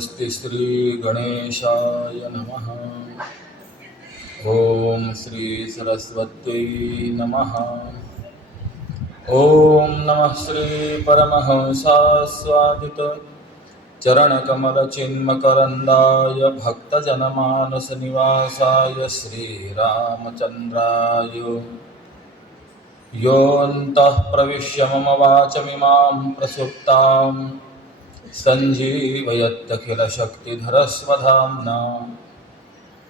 स्वस्ति श्री गणेशाय नमः। ओम श्री सरस्वत्यै नमः। ओम नमः श्री परमहंसास्वादित चरणकमलचिन्मकरन्दाय भक्तजनमानसनिवासाय श्रीरामचन्द्राय योऽन्तः प्रविश्य मम वाचमिमां प्रसुप्तां सञ्जीवयत्यखिलशक्तिधरस्वधाम्ना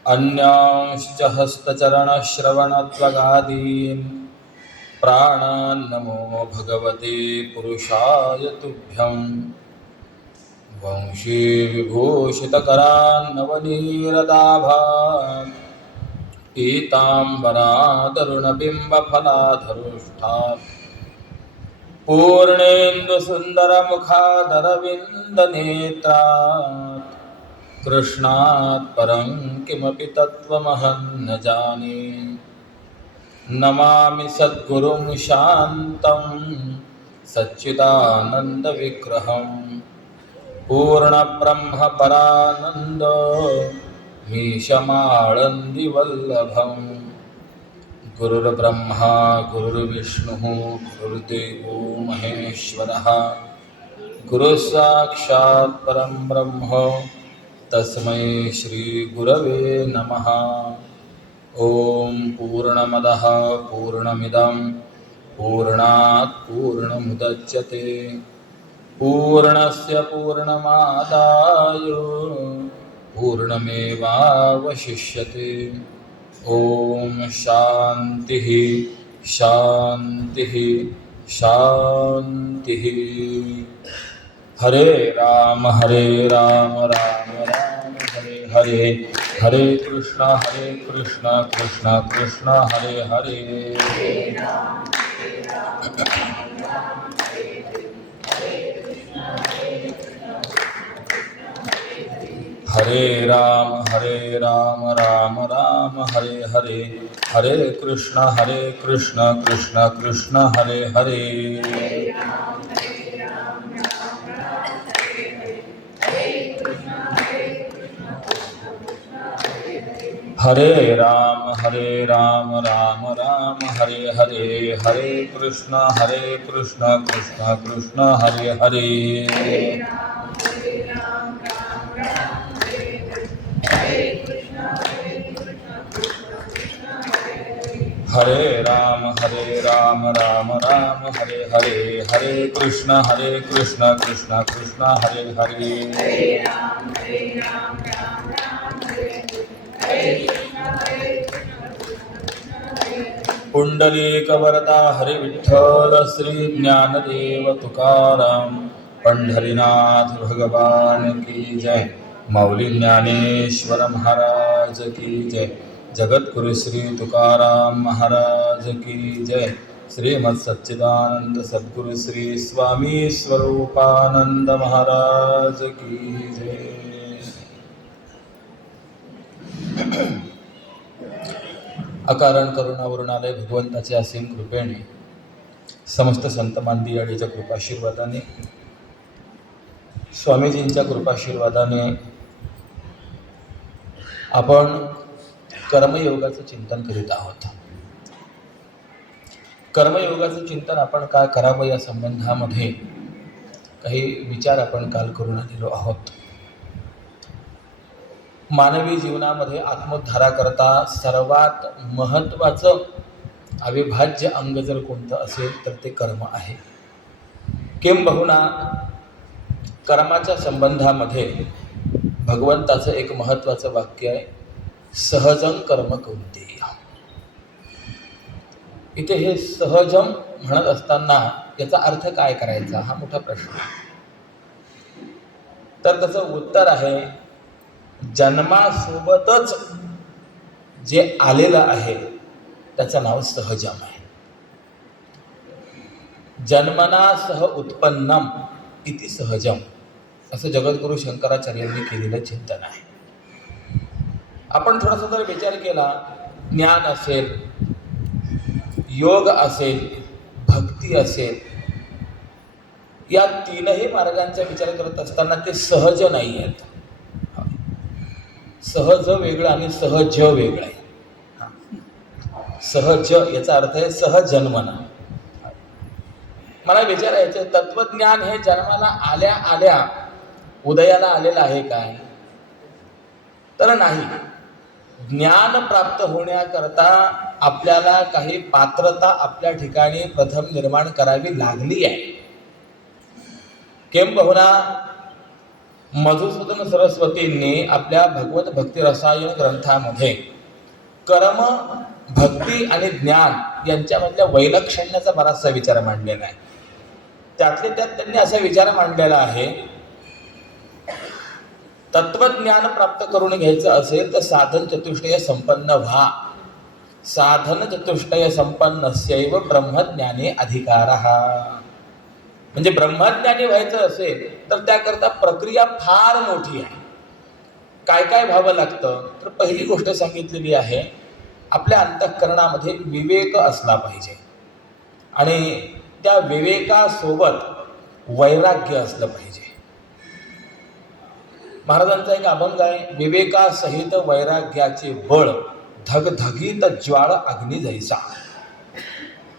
अन्यांश्च हस्तचरणश्रवणत्वगादीन् प्राणान्नमो भगवते पुरुषाय तुभ्यं। वंशी विभूषितकरान्नवनीरदाभान् पीताम्बरादरुणबिम्बफलाधरुष्ठात् पूर्णेन्दुसुन्दरमुखादरविन्दनेत्रात् कृष्णात् परं किमपि तत्त्वमहं न जाने। नमामि सद्गुरुं शान्तं सच्चिदानन्दविग्रहं पूर्णब्रह्मपरानन्द मीशमाळन्दिवल्लभं। गुरुर्ब्रह्मा गुरुर्विष्णुः गुरुर्देवो महेश्वरः गुरुसाक्षात् परं ब्रह्म तस्मै श्रीगुरवे नमः। ओम पूर्णमदः पूर्णमिदं पूर्णात् पूर्णमुदच्यते पूर्णस्य पूर्णमादाय पूर्णमेवावशिष्यते। ओम शान्तिः शान्तिः शान्तिः। हरे राम राम राम हरे हरे, हरे कृष्णा कृष्णा कृष्णा हरे हरे। हरे राम राम राम हरे हरे, हरे कृष्णा कृष्णा कृष्णा हरे हरे। हरे राम राम हरे हरे, हरे कृष्णा कृष्णा हरे हरे। हरे राम राम हरे हरे, हरे कृष्णा कृष्णा हरे हरे। पुंडलीकवरदा हरि विठ्ठल श्री ज्ञानदेव तुकाराम पंढरीनाथ भगवान की जय। मौली ज्ञानेश्वर महाराज की जय। जगद्गुरु श्री तुकाराम महाराज की जय। श्रीमद सच्चिदानंद सद्गुरु श्री स्वामी स्वरूपानंद महाराज की जय। अकारण करुणावरुणालय भगवंताच्या असीम कृपेने समस्त संत मांदियाळीच्या कृपाशीर्वादाने स्वामीजींच्या कृपाशीर्वादाने आपण कर्मयोगाचं चिंतन करीत आहोत। कर्मयोगाचं चिंतन आपण काय करावं या संबंधामध्ये काही विचार आपण काल करून आलेलो आहोत। मानवी जीवनामध्ये आत्मोद्धाराकरता सर्वात महत्त्वाचं अविभाज्य अंग जर कोणतं असेल तर ते कर्म आहे। किंबहुना कर्माच्या संबंधामध्ये भगवंताचं एक महत्त्वाचं वाक्य आहे, सहजं कर्म कौंतेय। इथे हे सहजम म्हणत असताना याचा अर्थ काय करायचा हा मोठा प्रश्न आहे। तर त्याचं उत्तर आहे, जन्मासोबतच जे आलेलं आहे त्याचं नाव सहजम आहे। जन्मना सह उत्पन्नम इति सहजम असं जगद्गुरु शंकराचार्यांनी केलेलं चिंतन आहे। आपण थोडासा जर विचार केला, ज्ञान असेल, योग असेल, भक्ती असेल, या तीनही मार्गांचा विचार करत असताना ते सहज नाही आहेत। सहज वेगळं आणि सहज वेगळं आहे. सहज याचा अर्थ आहे सहजन्मना. मला विचारायचं, तत्वज्ञान हे जन्माला आल्या आल्या उदयाला आलेलं आहे काय? तर नाही. ज्ञान प्राप्त होण्याकरता आपल्याला काही पात्रता आपल्या ठिकाणी प्रथम निर्माण करावी लागली आहे. किंबहुना मधुसूदन सरस्वतींनी आपल्या भगवत भक्ती रसायन ग्रंथामध्ये कर्म, भक्ती आणि ज्ञान यांच्यामधल्या वैलक्षण्याचा बराचसा विचार मांडलेला आहे. त्यातले त्यात त्यांनी असा विचार मांडलेला आहे, तत्वज्ञान प्राप्त करून घ्यायचं असेल तर साधन चतुष्टय संपन्न व्हा. साधन चतुष्टय संपन्नस्यैव ब्रह्मज्ञाने अधिकारः. म्हणजे ब्रह्मज्ञानी व्हायचं असेल तर त्याकरता प्रक्रिया फार मोठी आहे. काय काय व्हावं लागतं? तर पहिली गोष्ट सांगितलेली आहे, आपल्या अंतःकरणामध्ये विवेक असला पाहिजे आणि त्या विवेकासोबत वैराग्य असलं पाहिजे. महाराजांचा एक अभंग आहे, विवेकासहित वैराग्याचे बळ धगधगीत ज्वाळ अग्नी जैसा.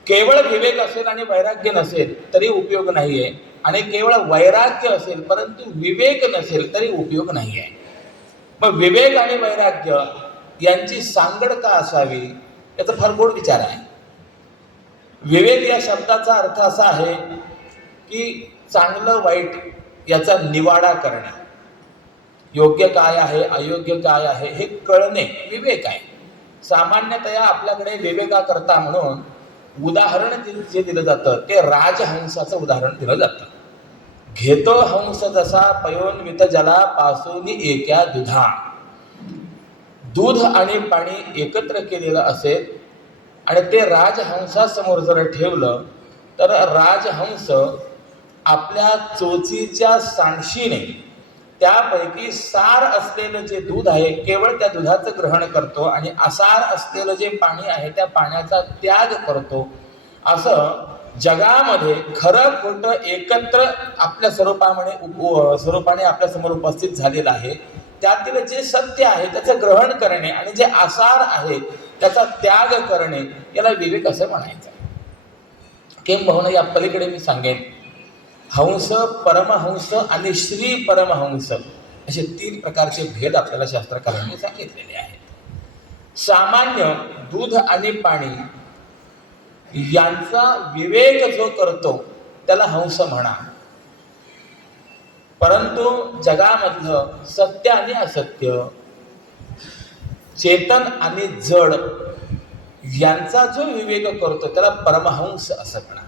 केवळ विवेक असेल आणि वैराग्य नसेल तरी उपयोग नाहीये, आणि केवळ वैराग्य असेल परंतु विवेक नसेल तरी उपयोग नाहीये. मग विवेक आणि वैराग्य यांची सांगड का असावी याचा फार गोड विचार आहे. विवेक या शब्दाचा अर्थ असा आहे की चांगलं वाईट याचा निवाडा करणे, योग्य काय आहे अयोग्य काय आहे हे कळणे विवेक आहे. सामान्यतया आपल्याकडे विवेकाकरता म्हणून उदाहरण जे दिलं जातं ते राजहंसाचं उदाहरण दिलं जातं. घेतो हंस जसा पयोन्वित जला पासून एका दुधा. दूध आणि पाणी एकत्र केलेलं असेल आणि ते राजहंसासमोर जर ठेवलं तर राजहंस आपल्या चोचीच्या सांडशीने त्यापैकी सार असलेलं जे दूध आहे केवळ त्या दुधाचं ग्रहण करतो आणि असार असलेलं जे पाणी आहे त्या पाण्याचा त्याग करतो. असं जगामध्ये खरं खोटं एकत्र आपल्या स्वरूपाने आपल्या समोर उपस्थित झालेलं आहे. त्यातील जे सत्य आहे त्याचं ग्रहण करणे आणि जे आसार आहे त्याचा त्याग करणे याला विवेक असं म्हणायचं. किंबहुना या पलीकडे मी सांगेन, हंस, परमहंस आणि श्री परमहंस असे 3 प्रकारचे भेद आपल्याला शास्त्रकारांनी सांगितलेले आहेत. सामान्य दूध आणि पाणी यांचा विवेक जो करतो त्याला हंस म्हणा, परंतु जगामधलं सत्य आणि असत्य, चेतन आणि जड यांचा जो विवेक करतो त्याला परमहंस असं म्हणा.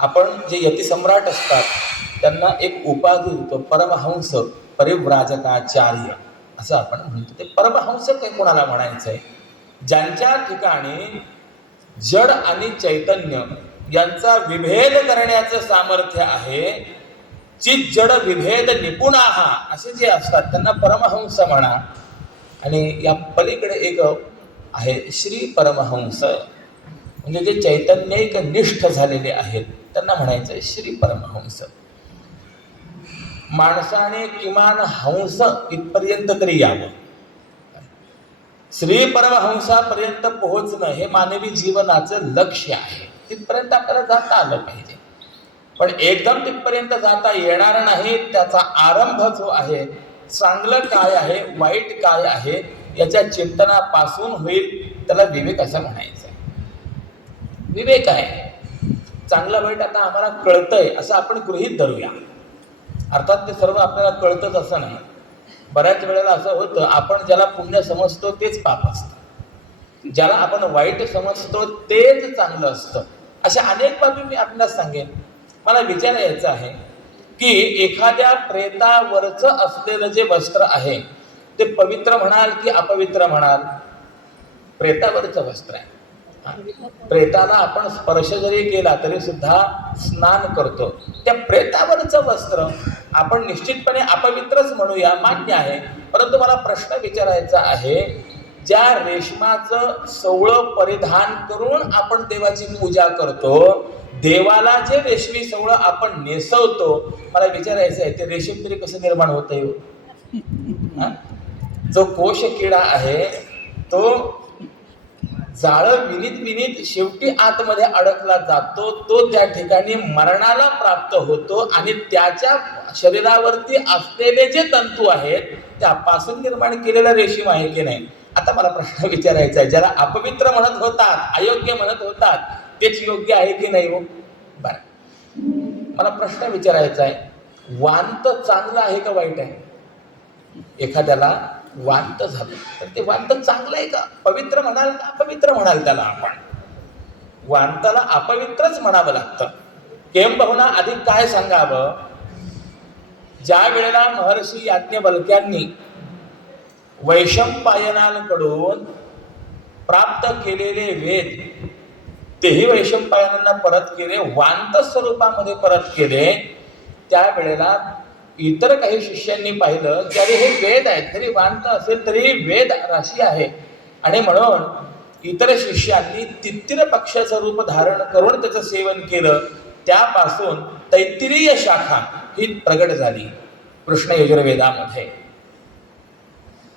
आपण जे यतिसम्राट असतात त्यांना एक उपाधी देतो, परमहंस परिव्राजकाचार्य असं आपण म्हणतो. ते परमहंस काही कोणाला म्हणायचंय? ज्यांच्या ठिकाणी जड आणि चैतन्य यांचा विभेद करण्याचं सामर्थ्य आहे. चित जड विभेद निपुणाः असे जे असतात त्यांना परमहंस म्हणा. आणि या पलीकडे एक आहे श्री परमहंस, म्हणजे जे चैतन्यिक निष्ठ झालेले आहेत त्यांना म्हणायचं श्री परमहंस. माणसाने किमान हंस इथपर्यंत तरी यावं. श्री परमहंसापर्यंत पोहोचणं हे मानवी जीवनाचं लक्ष्य आहे. तिथपर्यंत आपल्याला जाता आलं पाहिजे, पण एकदम तिथपर्यंत जाता येणार नाही. त्याचा आरंभ जो आहे, चांगलं काय आहे वाईट काय आहे याच्या चिंतनापासून होईल. त्याला विवेक असं म्हणायचं. विवेक आहे चांगलं वाईट आता आम्हाला कळतंय असं आपण गृहीत धरूया. अर्थात ते सर्व आपल्याला कळतंच असं नाही. बऱ्याच वेळेला असं होतं, आपण ज्याला पुण्य समजतो तेच पाप असतं, ज्याला आपण वाईट समजतो तेच चांगलं असतं. अशा अनेक बाबी मी आपल्याला सांगेन. मला विचारायचं आहे की एखाद्या प्रेतावरचं असलेलं जे वस्त्र आहे ते पवित्र म्हणाल की अपवित्र म्हणाल? प्रेतावरचं वस्त्र आहे. प्रेताला आपण स्पर्श जरी केला तरी सुद्धा स्नान करतो. त्या प्रेतावरचं वस्त्र आपण निश्चितपणे अपवित्रच म्हणूया, मान्य आहे. परंतु मला प्रश्न विचारायचा आहे, ज्या रेशमाचं सवळं परिधान करून आपण देवाची पूजा करतो, देवाला जे रेशमी सवळं आपण नेसवतो, मला विचारायचं आहे ते रेशीम तरी कसं निर्माण होतंय? जो कोश किडा आहे तो जाळं विनीत विनीत शेवटी आतमध्ये अडकला जातो, तो त्या ठिकाणी मरणाला प्राप्त होतो आणि त्याच्या शरीरावरती असलेले जे तंतू आहेत त्यापासून निर्माण केलेलं रेशीम आहे की नाही. आता मला प्रश्न विचारायचा आहे, ज्याला अपवित्र म्हणत होतात, अयोग्य म्हणत होतात, तेच योग्य आहे की नाही हो? बरं, मला प्रश्न विचारायचा आहे, वांत चांगलं आहे का वाईट आहे? एखाद्याला वांत झालं तर ते वांत चांगलं आहे का? पवित्र म्हणाल का अपवित्र म्हणाल त्याला? आपण वांताला अपवित्रच म्हणावं लागतं. किंबहुना अधिक काय सांगावं, ज्या वेळेला महर्षी याज्ञवल्क्यांनी वैशंपायनांकडून प्राप्त केलेले वेद तेही वैशंपायनांना परत केले, वांत स्वरूपामध्ये परत केले, त्यावेळेला इतर काही शिष्यांनी पाहिलं की अरे हे वेद आहेत, तरी वांत असेल तरी वेद राशी आहे, आणि म्हणून इतर शिष्यांनी तित्तिर पक्षाचं रूप धारण करून त्याचं सेवन केलं. त्यापासून तैत्तिरीय शाखा ही प्रगट झाली कृष्ण यजुर्वेदामध्ये.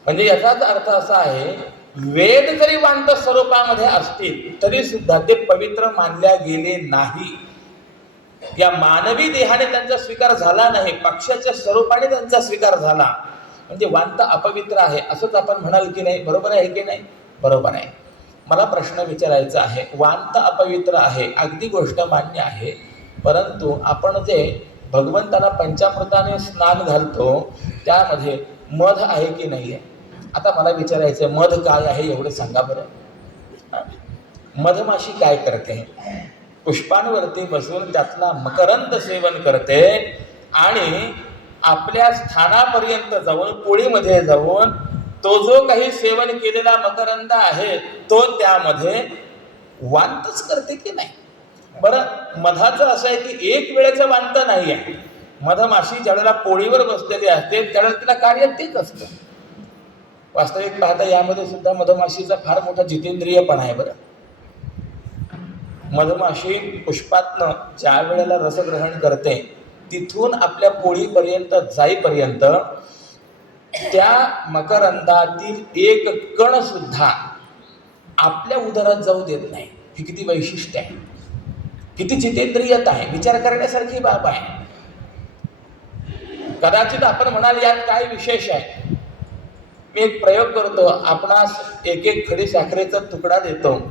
म्हणजे याचाच अर्थ असा आहे, वेद जरी वांत स्वरूपामध्ये असतील तरी सुद्धा ते पवित्र मानल्या गेले नाही. या मानवी देहाने त्यांचा स्वीकार झाला नाही, पक्षाच्या स्वरूपाने त्यांचा स्वीकार झाला. म्हणजे वांत अपवित्र आहे असंच आपण म्हणाल की नाही? बरोबर आहे की नाही? बरोबर आहे. मला प्रश्न विचारायचा आहे, वांत अपवित्र आहे अगदी गोष्ट मान्य आहे, परंतु आपण जे भगवंताला पंचामृताने स्नान घालतो त्यामध्ये मध आहे की नाही आहे? आता मला विचारायचं, मध काय आहे एवढं सांगा बरं. मधमाशी काय करते? पुष्पांवरती बसून त्यातला मकरंद सेवन करते आणि आपल्या स्थानापर्यंत जाऊन, पोळीमध्ये जाऊन तो जो काही सेवन केलेला मकरंद आहे तो त्यामध्ये वांतच करते की नाही? बरं, मधाचं असं आहे की एक वेळेचं वांत नाही आहे. मधमाशी ज्यावेळेला पोळीवर बसलेली असते त्यावेळेला तिला कार्य तेच असतं. वास्तविक पाहता यामध्ये सुद्धा मधमाशीचा फार मोठा जितेंद्रियपणा आहे. बरं, मधमाशी पुष्पातनं ज्या वेळेला रसग्रहण करते तिथून आपल्या पोळीपर्यंत जाईपर्यंत त्या मकरंदातील एक कण सुद्धा आपल्या उदरात जाऊ देत नाही. ही किती वैशिष्ट्य आहे, किती जितेंद्रियता आहे, विचार करण्यासारखी बाब आहे. कदाचित आपण म्हणाल यात काय विशेष आहे. मी एक प्रयोग करतो, आपणास एक एक खडी साखरेचा तुकडा देतो,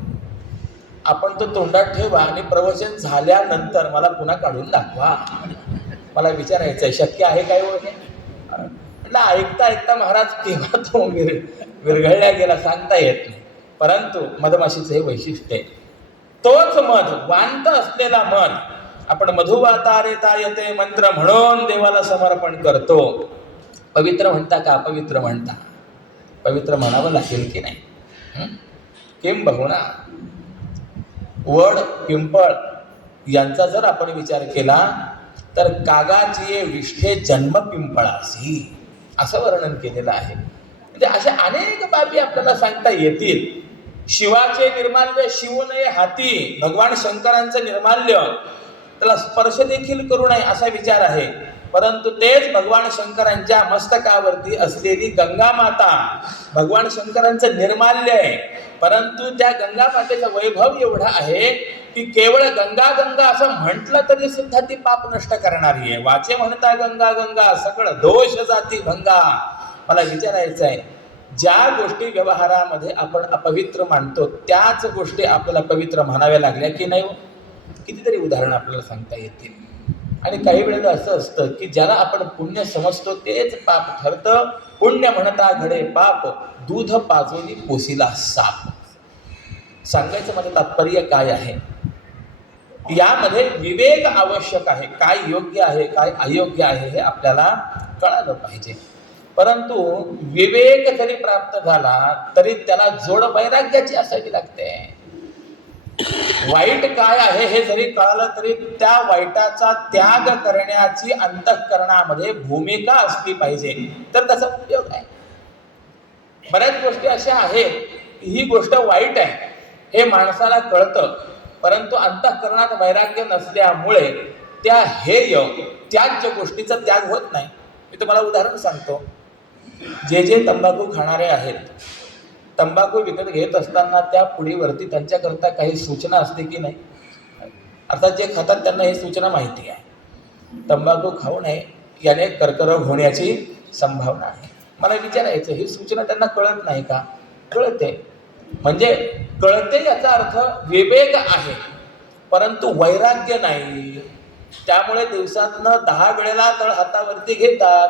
आपण तो तोंडात ठेवा आणि प्रवचन झाल्यानंतर मला पुन्हा काढून दाखवा. मला विचारायचं आहे, शक्य आहे काय हो? म्हटलं ऐकता ऐकता महाराज केव्हा तो विरघळल्या गेला सांगता येत नाही. परंतु मधमाशीचं हे वैशिष्ट्य आहे. तोच मध, वांत असलेला मध आपण मधुवातारेता येते मंत्र म्हणून देवाला समर्पण करतो. पवित्र म्हणता का अपवित्र म्हणता? पवित्र म्हणावं लागेल की नाही? किंबहुना वड पिंपळ यांचा जर आपण विचार केला तर कागाची विष्ठे जन्म पिंपळासी असं वर्णन केलेलं आहे. म्हणजे अशा अनेक बाबी आपल्याला सांगता येतील. शिवाचे निर्माल्य शिवू नये हाती, भगवान शंकरांचं निर्माल्य त्याला स्पर्श देखील करू नये असा विचार आहे. परंतु तेच भगवान शंकरांच्या मस्तकावरती असलेली गंगा माता भगवान शंकरांचं निर्माल्य आहे. परंतु त्या गंगा मातेचं वैभव एवढं आहे की केवळ गंगा गंगा असं म्हटलं तरी सुद्धा ती पाप नष्ट करणारी आहे. वाचे म्हणता गंगा गंगा सगळं दोष जाती भंगा. मला विचारायचं आहे, ज्या गोष्टी व्यवहारामध्ये आपण अपवित्र मानतो त्याच गोष्टी आपल्याला पवित्र म्हणाव्या लागल्या की नाही? कितीतरी उदाहरणं आपल्याला सांगता येतील. आणि काही वेळेला असं असतं की ज्याला आपण पुण्य समजतो तेच पाप ठरतं. पुण्य म्हणता घडे पाप, दूध पाजोली पोसीला साप. सांगायचं माझं तात्पर्य काय आहे, यामध्ये विवेक आवश्यक आहे. काय योग्य आहे काय अयोग्य आहे हे आपल्याला कळालं पाहिजे. परंतु विवेक जरी प्राप्त झाला तरी त्याला जोड वैराग्याची असावी लागते. वाईट काय आहे हे जरी कळालं तरी त्या वाईटाचा त्याग करण्याची अंतःकरणामध्ये भूमिका असली पाहिजे, तर त्याचा उपयोग आहे. बऱ्याच गोष्टी अशा आहेत ही गोष्ट वाईट आहे हे माणसाला कळतं, परंतु अंतःकरणात वैराग्य नसल्यामुळे त्या हेय त्याज्य गोष्टीचा त्याग होत नाही. मी तुम्हाला उदाहरण सांगतो. जे जे तंबाखू खाणारे आहेत, तंबाखू विकत घेत असताना त्या पुढीवरती त्यांच्याकरता काही सूचना असते की नाही? अर्थात जे खातात त्यांना ही सूचना माहिती आहे, तंबाखू खाऊ नये, याने कर्करोग होण्याची संभावना आहे. मला विचारायचं, ही सूचना त्यांना कळत नाही का? कळते. म्हणजे कळते याचा अर्थ विवेक आहे, परंतु वैराग्य नाही. त्यामुळे दिवसातनं 10 वेळेला तळ हातावरती घेतात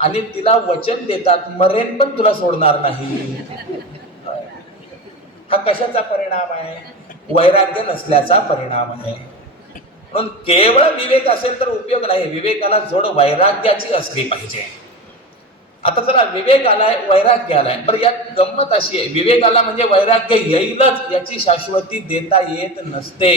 आणि तिला वचन देतात, मरेन पण तुला सोडणार नाही. हा कशाचा परिणाम आहे? वैराग्य नसल्याचा परिणाम आहे. म्हणून केवळ विवेक असेल तर उपयोग नाही, विवेकाला जोड वैराग्याची असली पाहिजे. आता जरा विवेक आलाय, वैराग्य आलाय, बरं यात गंमत अशी आहे, विवेक आला म्हणजे वैराग्य येईलच याची शाश्वती देता येत नसते.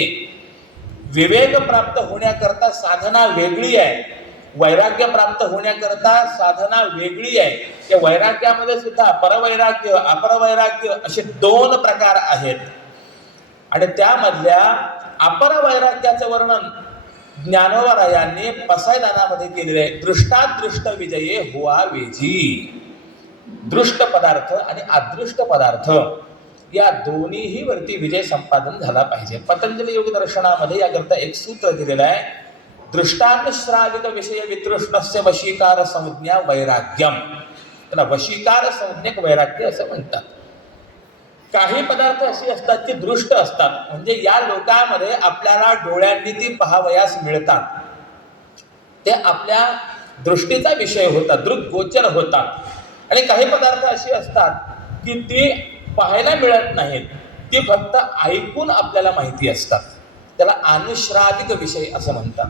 विवेक प्राप्त होण्याकरता साधना वेगळी आहे, वैराग्य प्राप्त होण्याकरता साधना वेगळी आहे. त्या वैराग्यामध्ये सुद्धा परवैराग्य अपरवैराग्य असे 2 प्रकार आहेत. आणि त्यामधल्या अपरवैराग्याचं वर्णन ज्ञानोबरायांनी पसायदानामध्ये केलेले आहे. दृष्टादृष्ट विजये हुआ वेजी. दृष्ट पदार्थ आणि अदृष्ट पदार्थ या दोन्हीही वरती विजय संपादन झाला पाहिजे. पतंजली योग दर्शनामध्ये याकरता एक सूत्र दिलेलं आहे, दृष्टानुश्राविक विषय वितृष्णस्य वशीकार संज्ञा वैराग्यम. त्याला वशीकार संज्ञक वैराग्य असं म्हणतात. काही पदार्थ असे असतात की दृष्ट असतात, म्हणजे या लोकांमध्ये आपल्याला डोळ्यांनी ती पाहावयास मिळतात, ते आपल्या दृष्टीचा विषय होतात, दृग्गोचर होतात. आणि काही पदार्थ असे असतात की ती पाहायला मिळत नाहीत, ती फक्त ऐकून आपल्याला माहिती असतात, त्याला अनुश्राविक विषय असं म्हणतात.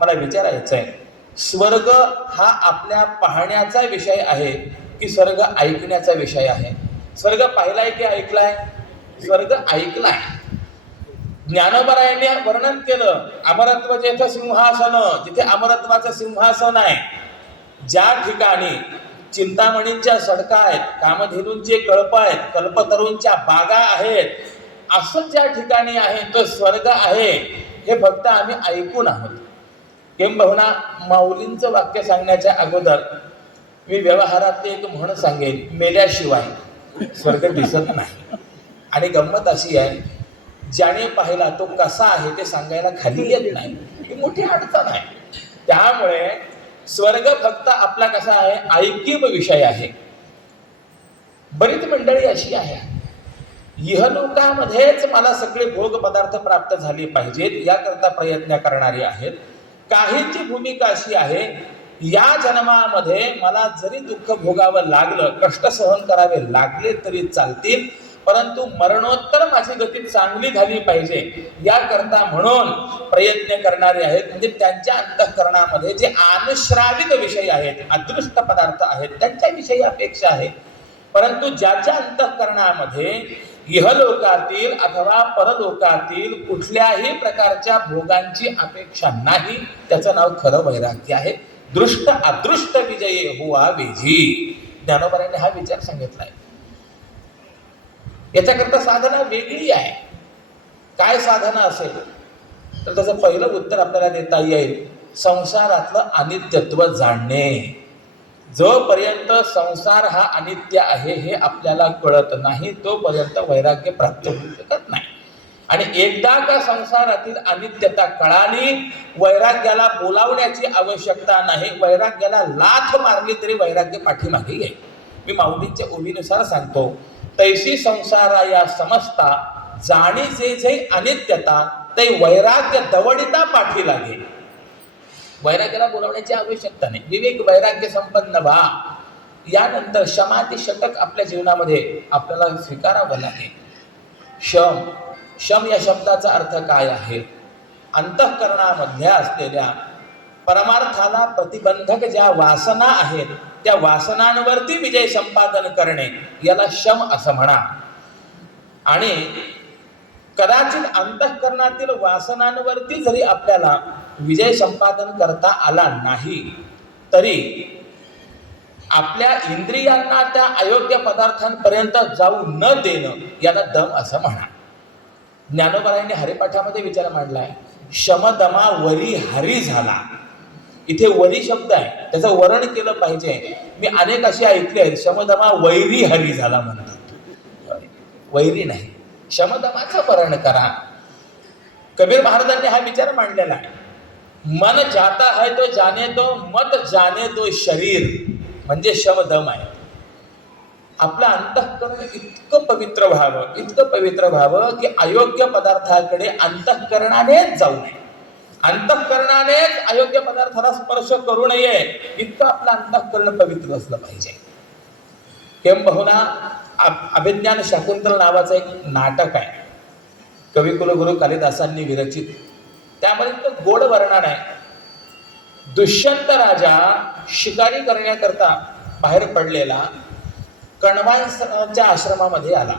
मला विचारायचं आहे, स्वर्ग हा आपल्या पाहण्याचा विषय आहे की स्वर्ग ऐकण्याचा विषय आहे? स्वर्ग पाहिलाय की ऐकलाय? स्वर्ग ऐकलाय. ज्ञानोबरायांनी वर्णन केलं, अमरत्व जेथ सिंहासन, जिथे अमरत्वाचं सिंहासन आहे, ज्या ठिकाणी चिंतामणींच्या सडका आहेत, कामधेनूंचे कळप आहेत, कल्पतरूंच्या बागा आहेत, असं ज्या ठिकाणी आहे तो स्वर्ग आहे, हे फक्त आम्ही ऐकून आहोत. किंबहुना माऊलींचं वाक्य सांगण्याच्या अगोदर मी व्यवहारातली एक म्हण सांगेन, मेल्याशिवाय स्वर्ग दिसत नाही. आणि गंमत अशी आहे, ज्याने पाहिला तो कसा आहे ते सांगायला खाली येत नाही, ही मोठी अडचण आहे. त्यामुळे स्वर्ग फक्त आपला कसा आहे, ऐकीव विषय आहे. बरीच मंडळी अशी आहे, इहलोकामध्येच मला सगळे भोग पदार्थ प्राप्त झाले पाहिजेत याकरता प्रयत्न करणारी आहेत. काहींची भूमिका अशी आहे, या जन्मामध्ये मला जरी दुःख भोगावं लागलं, कष्ट सहन करावे लागले तरी चालतील, परंतु मरणोत्तर माझी गती चांगली झाली पाहिजे याकरता म्हणून प्रयत्न करणारे आहेत. म्हणजे त्यांच्या अंतःकरणामध्ये जे अनुश्राविक विषय आहेत, अदृष्ट पदार्थ आहेत, त्यांच्याविषयी अपेक्षा आहे. परंतु ज्याच्या अंतःकरणामध्ये इहलोकातील अथवा परलोकातील कुठल्याही प्रकारच्या भोगांची अपेक्षा नाही, त्याचं नाव खरं वैराग्य आहे. दृष्ट अदृष्ट विजये हुआ वेजी. ज्ञानोबरांनी हा विचार सांगितलाय. याच्याकरता साधना वेगळी आहे. काय साधना असेल तर त्याचं पहिलं उत्तर आपल्याला देता येईल, संसारातलं अनित्यत्व जाणणे. जोपर्यंत संसार हा अनित्य आहे हे आपल्याला कळत नाही, तोपर्यंत वैराग्य प्राप्त होऊ शकत नाही. आणि एकदा का संसारातील अनित्यता कळाली, वैराग्याला बोलावण्याची आवश्यकता नाही. वैराग्याला लाथ मारली तरी वैराग्य पाठीमागे येईल. मी माऊलींच्या ओवीनुसार सांगतो, तैशी संसारा या समजता जाणी जे जे अनित्यता ते वैराग्य दवडिता पाठी लागे. वैराग्याला बोलावण्याची आवश्यकता नाही. विवेक वैराग्य संपन्न व्हा. यानंतर शमाती षटक आपल्या जीवनामध्ये आपल्याला स्वीकारावं लागेल. शम या शब्दाचा अर्थ काय आहे? अंतःकरणामधल्या असलेल्या परमार्थाला प्रतिबंधक ज्या वासना आहेत त्या वासनांवरती विजय संपादन करणे, याला शम असं म्हणा. आणि कदाचित अंतःकरणातील वासनांवरती जरी आपल्याला विजय संपादन करता आला नाही तरी आपल्या इंद्रियांना त्या अयोग्य पदार्थांपर्यंत जाऊ न देणं, याला दम असं म्हणा. ज्ञानोबरायांनी हरिपाठामध्ये विचार मांडलाय, शमदमा वरी हरी झाला. इथे वरी शब्द आहे, त्याचं वर्ण केलं पाहिजे. मी अनेक असे ऐकले आहेत, शमदमा वैरी हरी झाला म्हणतात. वैरी नाही, शमदमाचं वर्ण करा. कबीर महाराजांनी हा विचार मांडलेला आहे. मन जाता है तो जाने दो, मत जाने दो शरीर, म्हणजे शमदम आहे. आपलं अंतःकरण इतकं पवित्र व्हावं, इतकं पवित्र व्हावं की अयोग्य पदार्थाकडे अंतःकरणानेच जाऊ नये, अंतःकरणानेच अयोग्य पदार्थाला स्पर्श करू नये, इतकं आपलं अंतःकरण पवित्र असलं पाहिजे. किंबहुना अभिज्ञान शाकुंतल नावाचं एक नाटक आहे, कविकुलगुरू कालिदासांनी विरचित. त्यामध्ये तो गोड वर्णन आहे. दुष्यंत राजा शिकारी करण्याकरता बाहेर पडलेला कण्वांच्या आश्रमामध्ये आला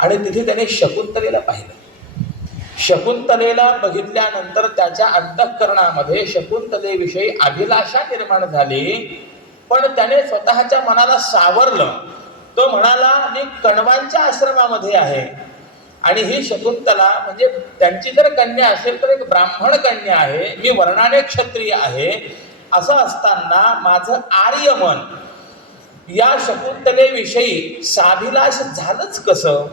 आणि तिथे त्याने शकुंतलेला पाहिलं. शकुंतलेला बघितल्यानंतर त्याच्या अंतःकरणामध्ये शकुंतलेविषयी अभिलाषा निर्माण झाली, पण त्याने स्वतःच्या मनाला सावरलं. तो म्हणाला, मी कण्वांच्या आश्रमामध्ये आहे आणि ही शकुंतला म्हणजे त्यांची जर कन्या असेल तर एक ब्राह्मण कन्या आहे, मी वर्णाने क्षत्रिय आहे. असं असताना माझं आर्यमन या शकुंतलेविषयी साभिलाष झालंच कसं?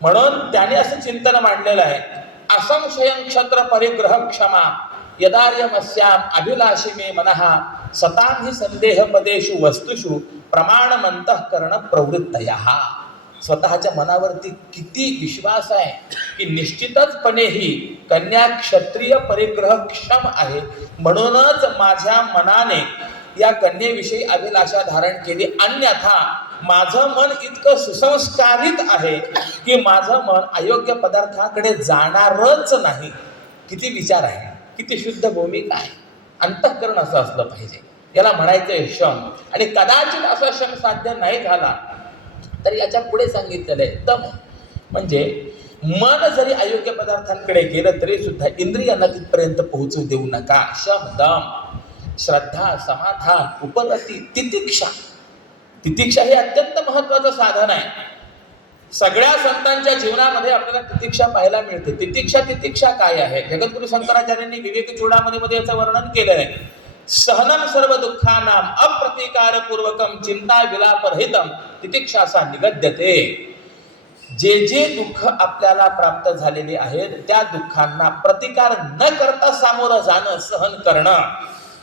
म्हणून त्याने असं चिंतन मांडलेलं आहे. असंशयं क्षत्र परिग्रह क्षमा यदार्यमस्याम अभिलाषी मे मनः सतां हि संदेह पदेषु वस्तुषु प्रमाणमंतःकरण प्रवृत्तयः. स्वतःच्या मनावरती किती विश्वास आहे की निश्चितचपणे ही कन्या क्षत्रिय परिग्रह क्षम आहे, म्हणूनच माझ्या मनाने या कन्येविषयी अभिलाषा धारण केली. अन्यथा माझं मन इतकं सुसंस्कारित आहे की माझं मन अयोग्य पदार्थाकडे जाणारच नाही. किती विचार आहे, किती शुद्ध भूमिका आहे. अंतःकरण असं असलं पाहिजे, याला म्हणायचंय शम. आणि कदाचित असा शम साध्य नाही झाला तर याच्या पुढे सांगितलेलं आहे दम. म्हणजे मन जरी अयोग्य पदार्थांकडे गेलं तरी सुद्धा इंद्रियांना तिथपर्यंत पोहोचू देऊ नका. शम दम, श्रद्धा, समाधान, उपरती, तितिक्षा. तितिक्षा हे अत्यंत महत्वाचं साधन आहे. सगळ्या संतांच्या जीवनामध्ये आपल्याला तितिक्षा पाहायला मिळते. तितिक्षा काय आहे? जगद्गुरु शंकराचार्यांनी विवेक चूडामणीमध्ये याचं वर्णन केलं आहे. सहनम सर्व दुःखानाम अप्रतिकार पूर्वकम चिंता विलापरहितम तितिक्षासा निगद्यते. जे जे दुःख आपल्याला प्राप्त झालेले आहेत त्या दुःखांना प्रतिकार न करता सामोरं जाणं, सहन करणं.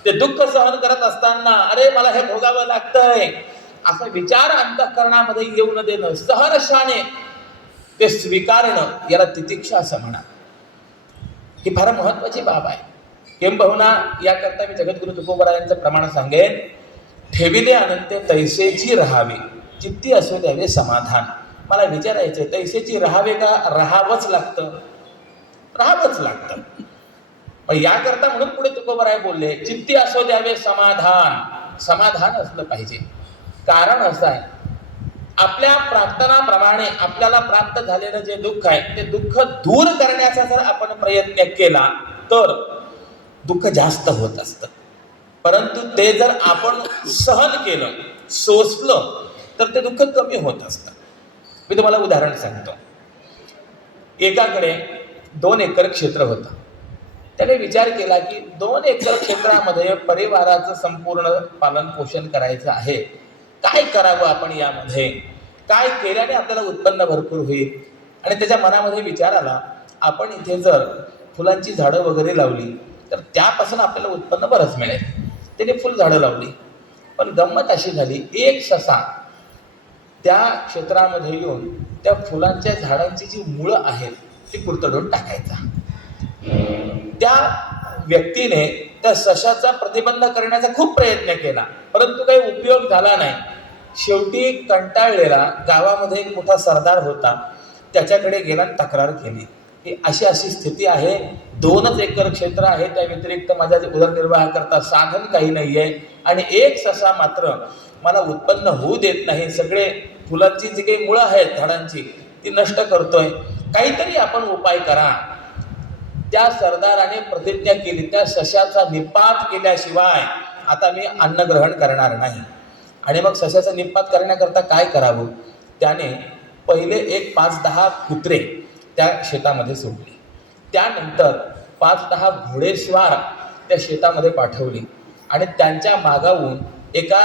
ते दुःख सहन करत असताना अरे मला हे भोगावं लागतंय असा विचार अंतःकरणामध्ये येऊ न देणं, सहर्षाने ते स्वीकारणं, याला तितिक्षा असं म्हणा. ही फार महत्वाची बाब आहे. किंबहुना याकरता मी जगद्गुरु तुकोबरायांचं प्रमाण सांगेन. ठेविले अनंते तैसेची राहावे, चित्ती असू द्यावे समाधान. मला विचारायचंय, तैसेची राहावे का राहावंच लागतं? राहावंच लागतं. पण याकरता म्हणून पुढे तुकोबराय बोलले चित्ती असू द्यावे समाधान. समाधान असलं पाहिजे. कारण असं आहे, आपल्या प्रार्थनाप्रमाणे आपल्याला प्राप्त झालेलं जे दुःख आहे ते दुःख दूर करण्याचा जर आपण प्रयत्न केला तर दुःख जास्त होत असतं. परंतु ते जर आपण सहन केलं, सोसलं तर ते दुःख कमी होत असतं. मी तुम्हाला उदाहरण सांगतो. एकाकडे 2 एकर क्षेत्र होतं. त्याने विचार केला की 2 एकर क्षेत्रामध्ये परिवाराचं संपूर्ण पालन पोषण करायचं आहे. काय करावं आपण यामध्ये? काय केल्याने आपल्याला उत्पन्न भरपूर होईल? आणि त्याच्या मनामध्ये विचार आला, आपण इथे जर फुलांची झाडं वगैरे लावली तर त्यापासून आपल्याला उत्पन्न बरंच मिळेल. त्याने फुल झाडं लावली. पण गंमत अशी झाली, एक ससा त्या क्षेत्रामध्ये येऊन त्या फुलांच्या झाडांची जी मुळं आहेत ती कुरतडून टाकायचा. त्या व्यक्तीने त्या सशाचा प्रतिबंध करण्याचा खूप प्रयत्न केला, परंतु काही उपयोग झाला नाही. शेवटी कंटाळलेला गावामध्ये एक मोठा सरदार होता, त्याच्याकडे गेला आणि तक्रार केली की अशी अशी स्थिती आहे, 2च एकर क्षेत्र आहे, त्या व्यतिरिक्त माझा उदरनिर्वाह करता साधन काही नाही आहे आणि एक ससा मात्र मला उत्पन्न होऊ देत नाही. सगळे फुलांची जी काही मुळं आहेत झाडांची ती नष्ट करतोय, काहीतरी आपण उपाय करा. त्या सरदाराने प्रतिज्ञा केली, त्या सशाचा निपात केल्याशिवाय आता मी अन्न ग्रहण करणार नाही. आणि मग सशाचा निपात करण्याकरता काय करावं? त्याने पहिले एक 5-10 कुत्रे त्या शेतामध्ये सोडले. त्यानंतर 5-10 घोडेस्वार त्या शेतामध्ये पाठवली आणि त्यांच्या मागाहून एका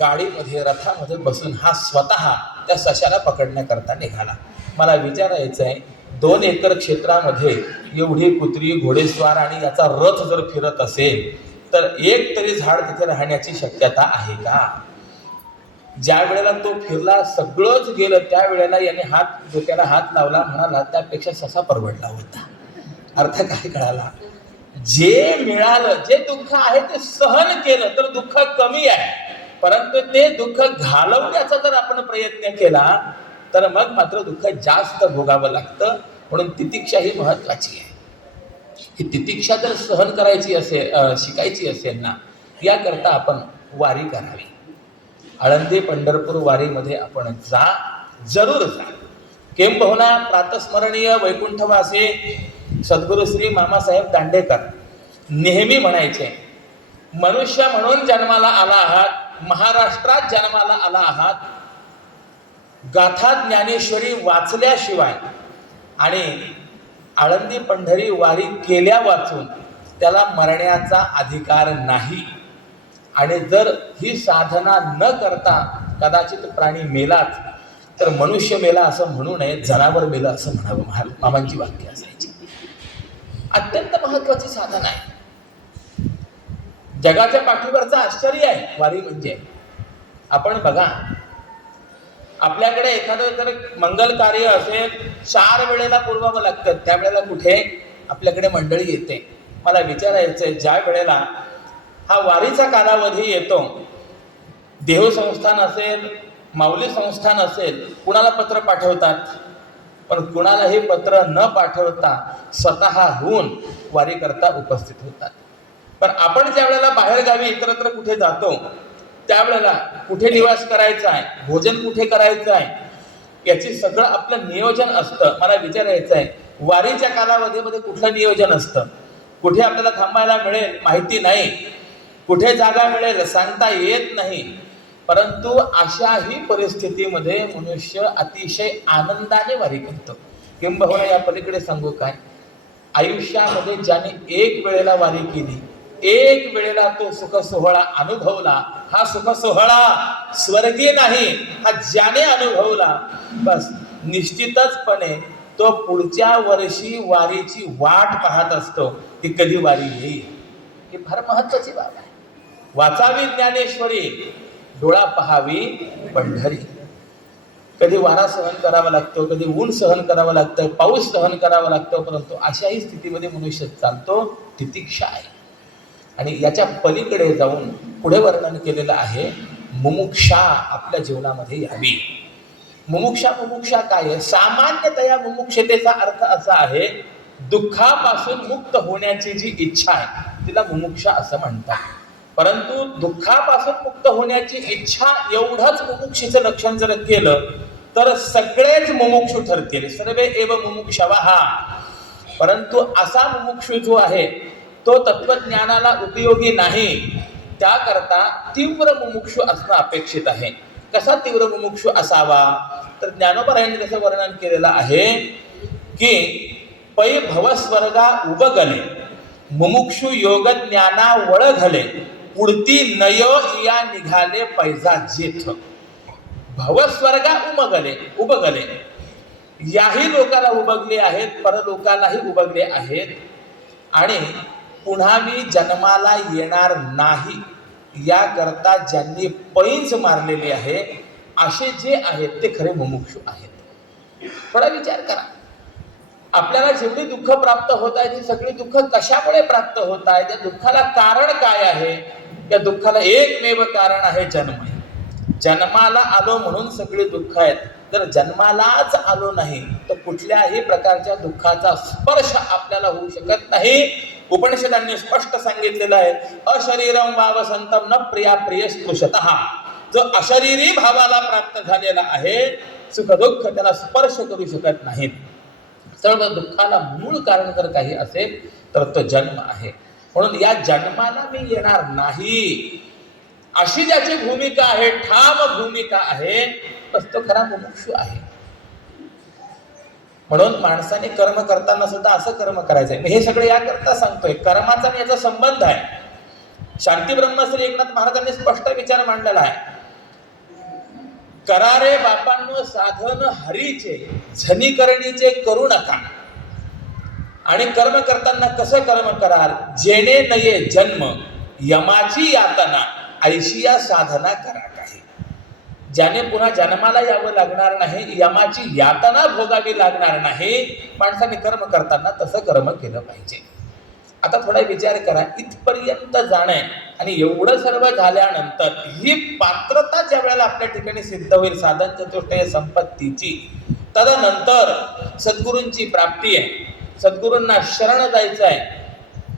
गाडीमध्ये रथामध्ये बसून हा स्वतः त्या सशाला पकडण्याकरता निघाला. मला विचारायचं आहे, 2 एकर क्षेत्रामध्ये एवढी कुत्री, घोडेस्वार आणि याचा रथ जर फिरत असेल तर एक तरी झाड तिथे राहण्याची शक्यता आहे का? ज्या वेळेला तो फिरला सगळंच गेलं, त्यावेळेला याने डोक्याला हात लावला, म्हणाला त्यापेक्षा ससा परवडला होता. अर्थ काय कळाला? जे मिळालं, जे दुःख आहे ते सहन केलं तर दुःख कमी आहे, परंतु ते दुःख घालवण्याचा जर आपण प्रयत्न केला तर मग मात्र दुःख जास्त भोगावं लागतं. म्हणून तितिक्षा ही महत्वाची आहे. ही तितिक्षा जर सहन करायची असेल, शिकायची असेल ना, याकरता आपण वारी करावी. आळंदी पंढरपूर वारीमध्ये आपण जरूर जा. किंबहुना प्रातस्मरणीय वैकुंठवासी सद्गुरू श्री मामासाहेब दांडेकर नेहमी म्हणायचे, मनुष्य म्हणून जन्माला आला आहात, महाराष्ट्रात जन्माला आला आहात, गाथा ज्ञानेश्वरी वाचल्याशिवाय आणि आळंदी पंढरी वारी केल्या वाचून त्याला मरण्याचा अधिकार नाही. आणि जर ही साधना न करता कदाचित प्राणी मेलाच तर मनुष्य मेला असं म्हणू नये, जनावर मेलं असं म्हणावं. मामांची वाक्य असायची. अत्यंत महत्वाची साधना आहे. जगाच्या पाठीवरचं आश्चर्य आहे वारी म्हणजे. आपण बघा, आपल्याकडे एखादं जर मंगल कार्य असेल 4 वेळेला बोलवावं लागतं, त्यावेळेला कुठे आपल्याकडे मंडळी येते. मला विचारायचंय, ज्या वेळेला हा वारीचा कालावधी येतो, देवसंस्थान असेल, माऊली संस्थान असेल, कुणाला पत्र पाठवतात, पण कुणालाही पत्र न पाठवता स्वतःहून वारी करता उपस्थित होतात. पण आपण ज्या वेळेला बाहेर गावी इतरत्र कुठे जातो त्यावेळेला कुठे निवास करायचा आहे, भोजन कुठे करायचं आहे, याची सगळं आपलं नियोजन असतं. मला विचारायचं आहे, वारीच्या कालावधीमध्ये कुठलं नियोजन असतं? कुठे आपल्याला थांबायला मिळेल माहिती नाही, कुठे जागा मिळेल सांगता येत नाही. परंतु अशाही परिस्थितीमध्ये मनुष्य अतिशय आनंदाने वारी करतो. किंबहुना या पलीकडे सांगू काय, आयुष्यामध्ये ज्याने एक वेळेला वारी केली, एक वेळेला तो सुख सोहळा अनुभवला, हा सुख सोहळा स्वर्गीय नाही, हा ज्याने अनुभवला बस निश्चितचपणे तो पुढच्या वर्षी वारीची वाट पाहत असतो की कधी वारी येईल. ही फार महत्वाची बाब आहे. वाचावी ज्ञानेश्वरी, डोळा पहावी पंढरी. कधी वारा सहन करावा लागतो, कधी ऊन सहन करावं लागतं, पाऊस सहन करावा लागतो, परंतु अशाही स्थितीमध्ये मनुष्य चालतो. तितिक्षा आहे. आणि याच्या पलीकडे जाऊन पुढे वर्णन केलेलं आहे, मुमुक्षा आपल्या जीवनामध्ये यावी. मुमुक्षा काय आहे? सामान्यतया मुमुक्षतेचा अर्थ असा आहे, दुःखापासून मुक्त होण्याची जी इच्छा आहे तिला मुमुक्षा असं म्हणतात. परंतु दुःखापासून मुक्त होण्याची इच्छा एवढंच मुमुक्षीचं लक्षण जर केलं तर सगळेच मुमुक्षू ठरतील. सर्वे एव मुमुक्षवः. परंतु असा मुमुक्षू जो आहे तो तत्वज्ञानाला उपयोगी नाही. त्याकरता तीव्र मुमुक्षू असणं अपेक्षित आहे. कसा तीव्र मुमुक्षू असावा? तर ज्ञानोबरायांनी त्याचं वर्णन केलेलं आहे की पै भवस्वर्गा उबगले, मुमुक्षू योग ज्ञाना वळघले, पुढती नय या निघाले पैजा जेथ. भवस्वर्गा उबगले, याही लोकाला उबगले आहेत, परलोकालाही उबगले आहेत आणि पुन्हा मी जन्माला येणार नाही याकरता ज्यांनी पैंज मारलेली आहे, असे जे आहेत ते खरे मुमुक्षू आहेत. थोडा विचार करा, आपल्याला जेवढी दुःख प्राप्त होत आहे ती सगळी दुःख कशामुळे प्राप्त होत आहे? त्या दुःखाला कारण काय आहे? त्या दुःखाला एकमेव कारण आहे जन्म. जन्माला आलो म्हणून सगळी दुःख आहेत. जर जन्मालाच आलो नाही तर कुठल्याही प्रकारच्या दुःखाचा स्पर्श आपल्याला होऊ शकत नाही. उपनिषदांनी स्पष्ट सांगितलेलं आहे, अशरीरम वावसंतम न प्रिया प्रिय स्पृशतः. जो अशरीरी भावाला प्राप्त झालेला आहे, सुख दुःख त्याला स्पर्श करू शकत नाहीत. सर्व दुःखाला मूळ कारण जर काही असेल तर तो जन्म आहे. म्हणून या जन्माला मी येणार नाही अशी ज्याची भूमिका आहे, ठाम भूमिका आहे, बस तो खरा मुमुक्षू आहे. म्हणून माणसाने कर्म करताना सुद्धा असं कर्म करायचंय. हे सगळं याकरता सांगतोय, कर्माचा आणि याचा संबंध आहे. शांती ब्रह्मश्री एकनाथ महाराजांनी स्पष्ट विचार मांडलेला आहे. करारे बापांनो साधन हरीचे, झनीकरणीचे करू नका. आणि कर्म करताना कसं कर्म कराल? जेणे नये जन्म यमाची यातना, ऐशिया साधना करा काही. ज्याने पुन्हा जन्माला यावं लागणार नाही, यमाची यातना भोगावी लागणार नाही, माणसाने कर्म करताना तसं कर्म केलं पाहिजे. आता थोडा विचार करा, इथपर्यंत जाणं आणि एवढं सर्व झाल्यानंतर ही पात्रता ज्या वेळेला आपल्या ठिकाणी सिद्ध होईल साधन चतुष्टय संपत्तीची, तदनंतर सद्गुरूंची प्राप्ती आहे. सद्गुरूंना शरण जायचं आहे.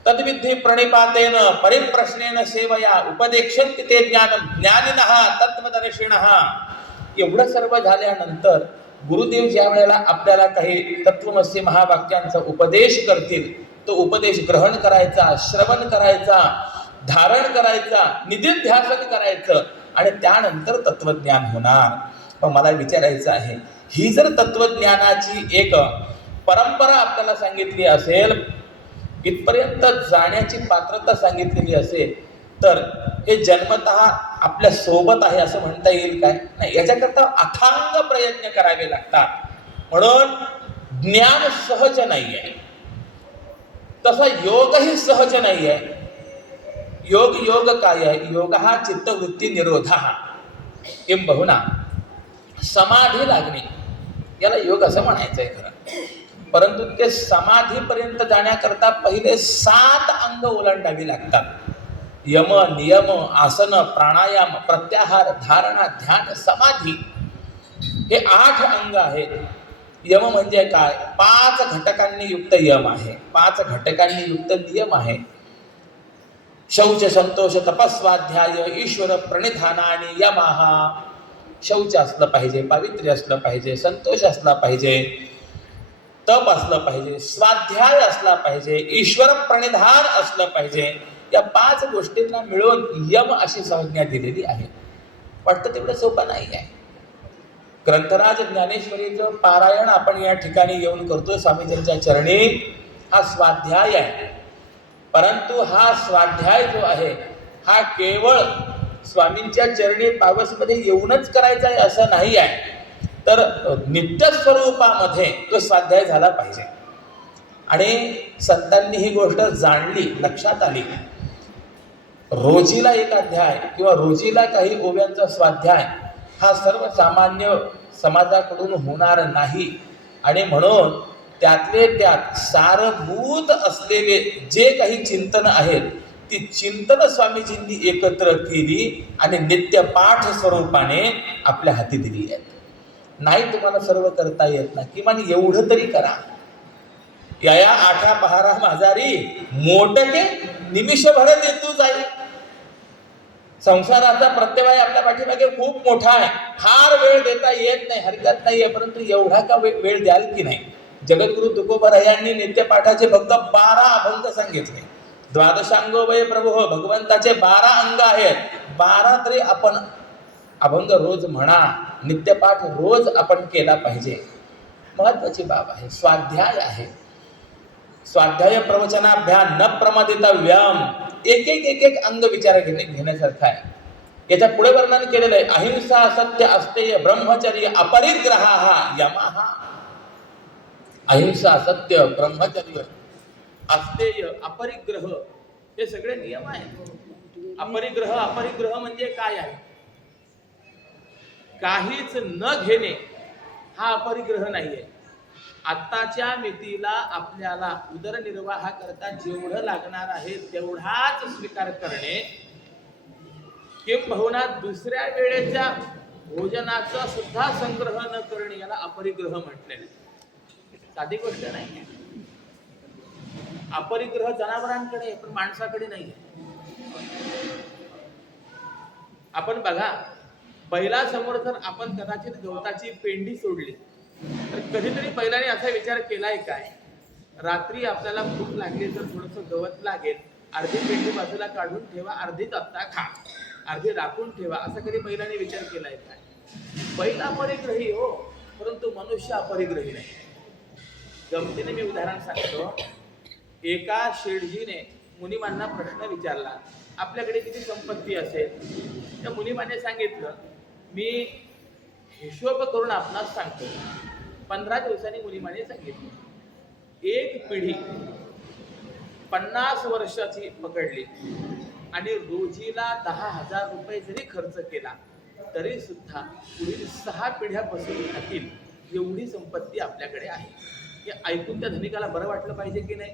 तद्विधी प्रणिपातेन परिप्रश्नेन सेवया उपदेक्षन्ति ते ज्ञानम ज्ञानिनः तत्वदर्शिनः. एवढं सर्व झाल्यानंतर गुरुदेव ज्या वेळेला आपल्याला काही तत्वमसी महावाक्यांचा उपदेश करतील, तो उपदेश ग्रहण करायचा, श्रवण करायचा, धारण करायचा, निधिध्यासन करायचं आणि त्यानंतर तत्वज्ञान होणार. पण मला विचारायचं आहे, ही जर तत्वज्ञानाची एक परंपरा आपल्याला सांगितली असेल, इथपर्यंत जाण्याची पात्रता सांगितलेली असेल, तर हे जन्मतः आपल्या सोबत आहे असं म्हणता येईल काय? नाही, याच्याकरता अथांग प्रयत्न करावे लागतात. म्हणून ज्ञान सहज नाही आहे, तसा योगही सहज नाही आहे. योग काय आहे? योग हा चित्तवृत्ती निरोधा किंबहुना समाधी लागणे, याला योग असं म्हणायचंय खरं. परंतु ते समाधीपर्यंत जाण्याकरता पहिले 7 अंग ओलांडावी लागतात. यम, नियम, आसन, प्राणायाम, प्रत्याहार, धारणा, ध्यान, समाधी, हे 8 अंग आहेत. यम म्हणजे काय? 5 घटकांनी युक्त यम आहे, 5 घटकांनी युक्त नियम आहे. शौच, संतोष, तपस्वाध्याय, ईश्वर प्रणिधानानि यमः. शौच असलं पाहिजे, पावित्र्य असलं पाहिजे, संतोष असला पाहिजे, तप असलं पाहिजे, स्वाध्याय असला पाहिजे, ईश्वर प्रणिधान असलं पाहिजे. या 5 गोष्टींना मिळून यम अशी संज्ञा दिलेली आहे. वाटतं तेवढं सोपं नाही आहे. ग्रंथराज ज्ञानेश्वरीचं पारायण आपण या ठिकाणी येऊन करतोय स्वामीजींच्या चरणी. हा स्वाध्याय आहे. परंतु हा स्वाध्याय जो आहे हा केवळ स्वामींच्या चरणी पावसमध्ये येऊनच करायचा आहे असं नाही आहे, तर नित्य स्वरूपामध्ये तो स्वाध्याय झाला पाहिजे. आणि संतांनी ही गोष्ट जाणली, लक्षात आली. रोजीला एक अध्याय किंवा रोजीला काही ओव्यांचा स्वाध्याय हा सर्वसामान्य समाजाकडून होणार नाही. आणि म्हणून त्यातले त्यात सारभूत असलेले जे काही चिंतन आहेत, ती चिंतन स्वामीजींनी एकत्र केली आणि नित्यपाठ स्वरूपाने आपल्या हाती दिली आहेत. नाही तुम्हाला सर्व करता येत नाही, किमान एवढं तरी करा. या 8 पहारा माझारी मोठके निमिषभर देतू जाईल. संसाराचा प्रत्यवाय आपल्या पाठीमागे खूप मोठा आहे, फार वेळ देता येत नाही, हरकत नाहीये, परंतु एवढा का वेळ द्याल की नाही? जगद्गुरु तुकोबरायांनी नित्यपाठाचे फक्त 12 अभंग सांगितले. द्वादशांगो वै प्रभो, भगवंताचे 12 अंग आहेत. 12 तरी आपण अभंग रोज म्हणा, नित्यपाठ रोज आपण केला पाहिजे. महत्वाची बाब आहे, स्वाध्याय आहे. स्वाध्याय प्रवचनाभ्याम न प्रमादितव्यम. एक अंग विचार घेण्यासारखा आहे. याच्या पुढे वर्णन केलेलं आहे. अहिंसा, सत्य, अस्तेय, ब्रह्मचर्य, अपरिग्रह यमः. अहिंसा, सत्य, ब्रह्मचर्य, अस्तेय, अपरिग्रह हे सगळे नियम आहेत. अपरिग्रह म्हणजे काय आहे? काहीच न घेणे हा अपरिग्रह नाहीये. आत्ताच्या मितीला आपल्याला उदरनिर्वाहा करता जेवढं लागणार आहे तेवढाच स्वीकार करणे, किंबहुना दुसऱ्या वेळेच्या भोजनाचा सुद्धा संग्रह न करणे, याला अपरिग्रह म्हटलेले. साधी गोष्ट नाही. अपरिग्रह जनावरांकडे पण माणसाकडे नाही. आपण बघा, बैलासमोर जर आपण कदाचित गवताची पेंडी सोडली तर कधीतरी बैलाने असा विचार केलाय काय, रात्री आपल्याला भूक लागली तर थोडंसं गवत लागेल, अर्धी पेंडी बाजूला काढून ठेवा, अर्धीच आत्ता खा, अर्धी राखून ठेवा, असा कधी बैलाने विचार केलाय काय? बैल अपरिग्रही हो, परंतु मनुष्य अपरिग्रही नाही. गमतीने मी उदाहरण सांगतो. एका शेठजीने मुनिमांना प्रश्न विचारला, आपल्याकडे किती संपत्ती असेल. त्या मुनिमाने सांगितलं, मी हिशोब करून आपणास सांगतो. 15 दिवसांनी मुनिमाने सांगितलं, एक पिढी 50 वर्षाची पकडली आणि रोजीला 10,000 रुपये जरी खर्च केला तरी सुद्धा पुढील 6 पिढ्या बसून खातील एवढी संपत्ती आपल्याकडे आहे. हे ऐकून त्या धनिकाला बरं वाटलं पाहिजे की नाही.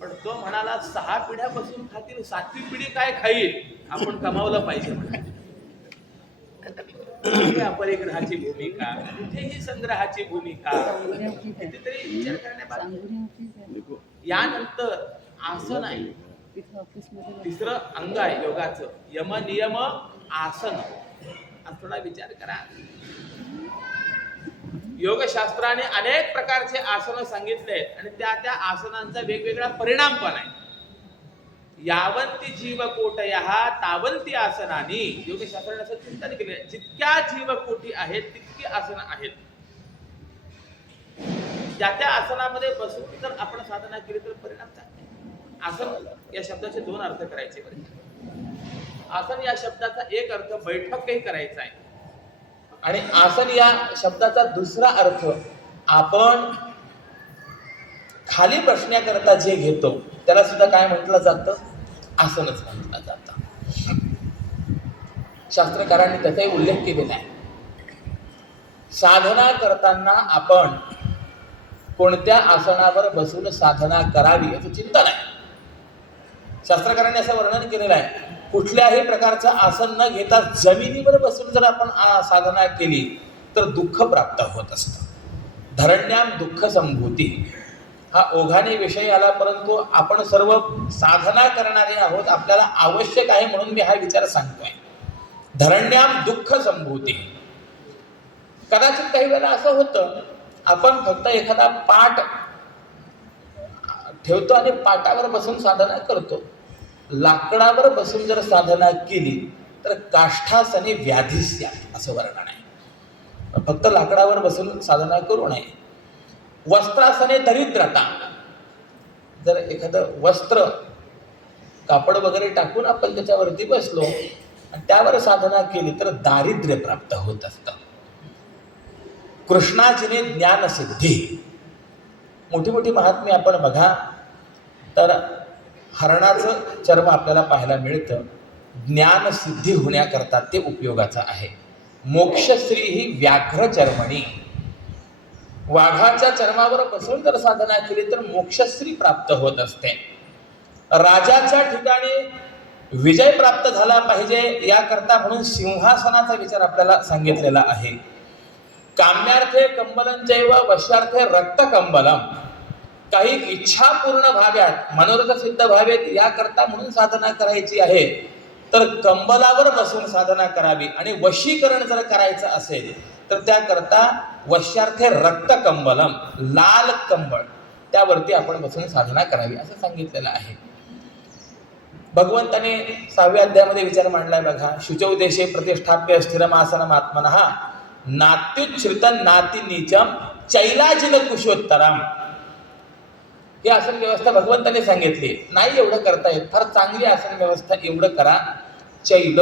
पण तो म्हणाला 6 पिढ्या बसून खातील, 7वी पिढी काय खाईल, आपण कमावलं पाहिजे म्हणाले. कुठे अपरिग्रहाची भूमिका, कुठेही संग्रहाची भूमिका, कितीतरी विचार करण्याबाबत. यानंतर आसन आहे, तिसरं अंग आहे योगाचं, यम नियम आसन. थोडा विचार करा. योगशास्त्राने अनेक प्रकारचे आसन सांगितले आहेत आणि त्या आसनांचा वेगवेगळा परिणाम पण आहे. यावंती जीवकोटयः तावंती आसनानी. योगशास्त्राने असं चिंतन केले, जितक्या जीवकोटी आहेत तितकी आसनं आहेत. त्या आसनामध्ये बसून जर आपण साधना केली तर परिणाम चांगले. आसन या शब्दाचे 2 अर्थ करायचे बरे. आसन या शब्दाचा एक अर्थ बैठकही करायचा आहे आणि आसन या शब्दाचा दुसरा अर्थ आपण खाली बसण्याकरता जे घेतो त्याला सुद्धा काय म्हटलं जातं, आसनच म्हटलं जातं. शास्त्रकारांनी त्याचाही उल्लेख केलेला आहे. साधना करताना आपण कोणत्या आसनावर बसून साधना करावी याचं चिंतन आहे. शास्त्रकारांनी असं वर्णन केलेलं आहे, कुठल्याही प्रकारचं आसन न घेता जमिनीवर बसून जर आपण साधना केली तर दुःख प्राप्त होत असतं. धरण्याम दुःख संभूती हा ओघाने विषय आला, परंतु आपण सर्व साधना करणारे आहोत, आपल्याला आवश्यक आहे म्हणून मी हा विचार सांगतोय. धरण्याम दुःख संभूती. कदाचित काही वेळेला असं होतं, आपण फक्त एखादा पाठ ठेवतो आणि पाटावर बसून साधना करतो. लाकडावर बसून जर साधना केली तर काष्ठासने व्याधीस्यात् असं वर्णन आहे. फक्त लाकडावर बसून साधना करू नये. वस्त्रासने दरिद्रता. जर एखादं वस्त्र कापड वगैरे टाकून आपण त्याच्यावरती बसलो आणि त्यावर साधना केली तर दारिद्र्य प्राप्त होत असतं. कृष्णाजीने ज्ञानसिद्धी. मोठी मोठी महात्म्य आपण बघा तर हरणाचं चर्म आपल्याला पाहायला मिळतं. ज्ञानसिद्धी होण्याकरता ते उपयोगाचं आहे. मोक्षश्री ही व्याघ्र चर्मणी. वाघाच्या चर्मावर बसून जर साधना केली तर मोक्षश्री प्राप्त होत असते. राजाच्या ठिकाणी विजय प्राप्त झाला पाहिजे याकरता म्हणून सिंहासनाचा विचार आपल्याला सांगितलेला आहे. काम्यार्थे कंबलंचैव वश्यार्थे रक्त कंबलम. काही इच्छा पूर्ण व्हाव्यात, मनोरथ सिद्ध व्हावेत याकरता म्हणून साधना करायची आहे तर कंबलावर बसून साधना करावी. आणि वशीकरण जर करायचं असेल तर त्याकरता वश्यार्थे रक्त कंबलम, लाल कंबळ, त्यावरती आपण बसून साधना करावी असं सांगितलेलं आहे. भगवंताने 6व्या अध्यायामध्ये विचार मांडलाय बघा. शुचौ देशे प्रतिष्ठाप्य स्थिरमासनम आत्मनः नात्युच्छ्रितं नाति नीचम चैलाजिल कुशोत्तरम. ही आसन व्यवस्था भगवंताने सांगितली. नाही एवढं करता येत, फार चांगली आसन व्यवस्था एवढं करा. चैल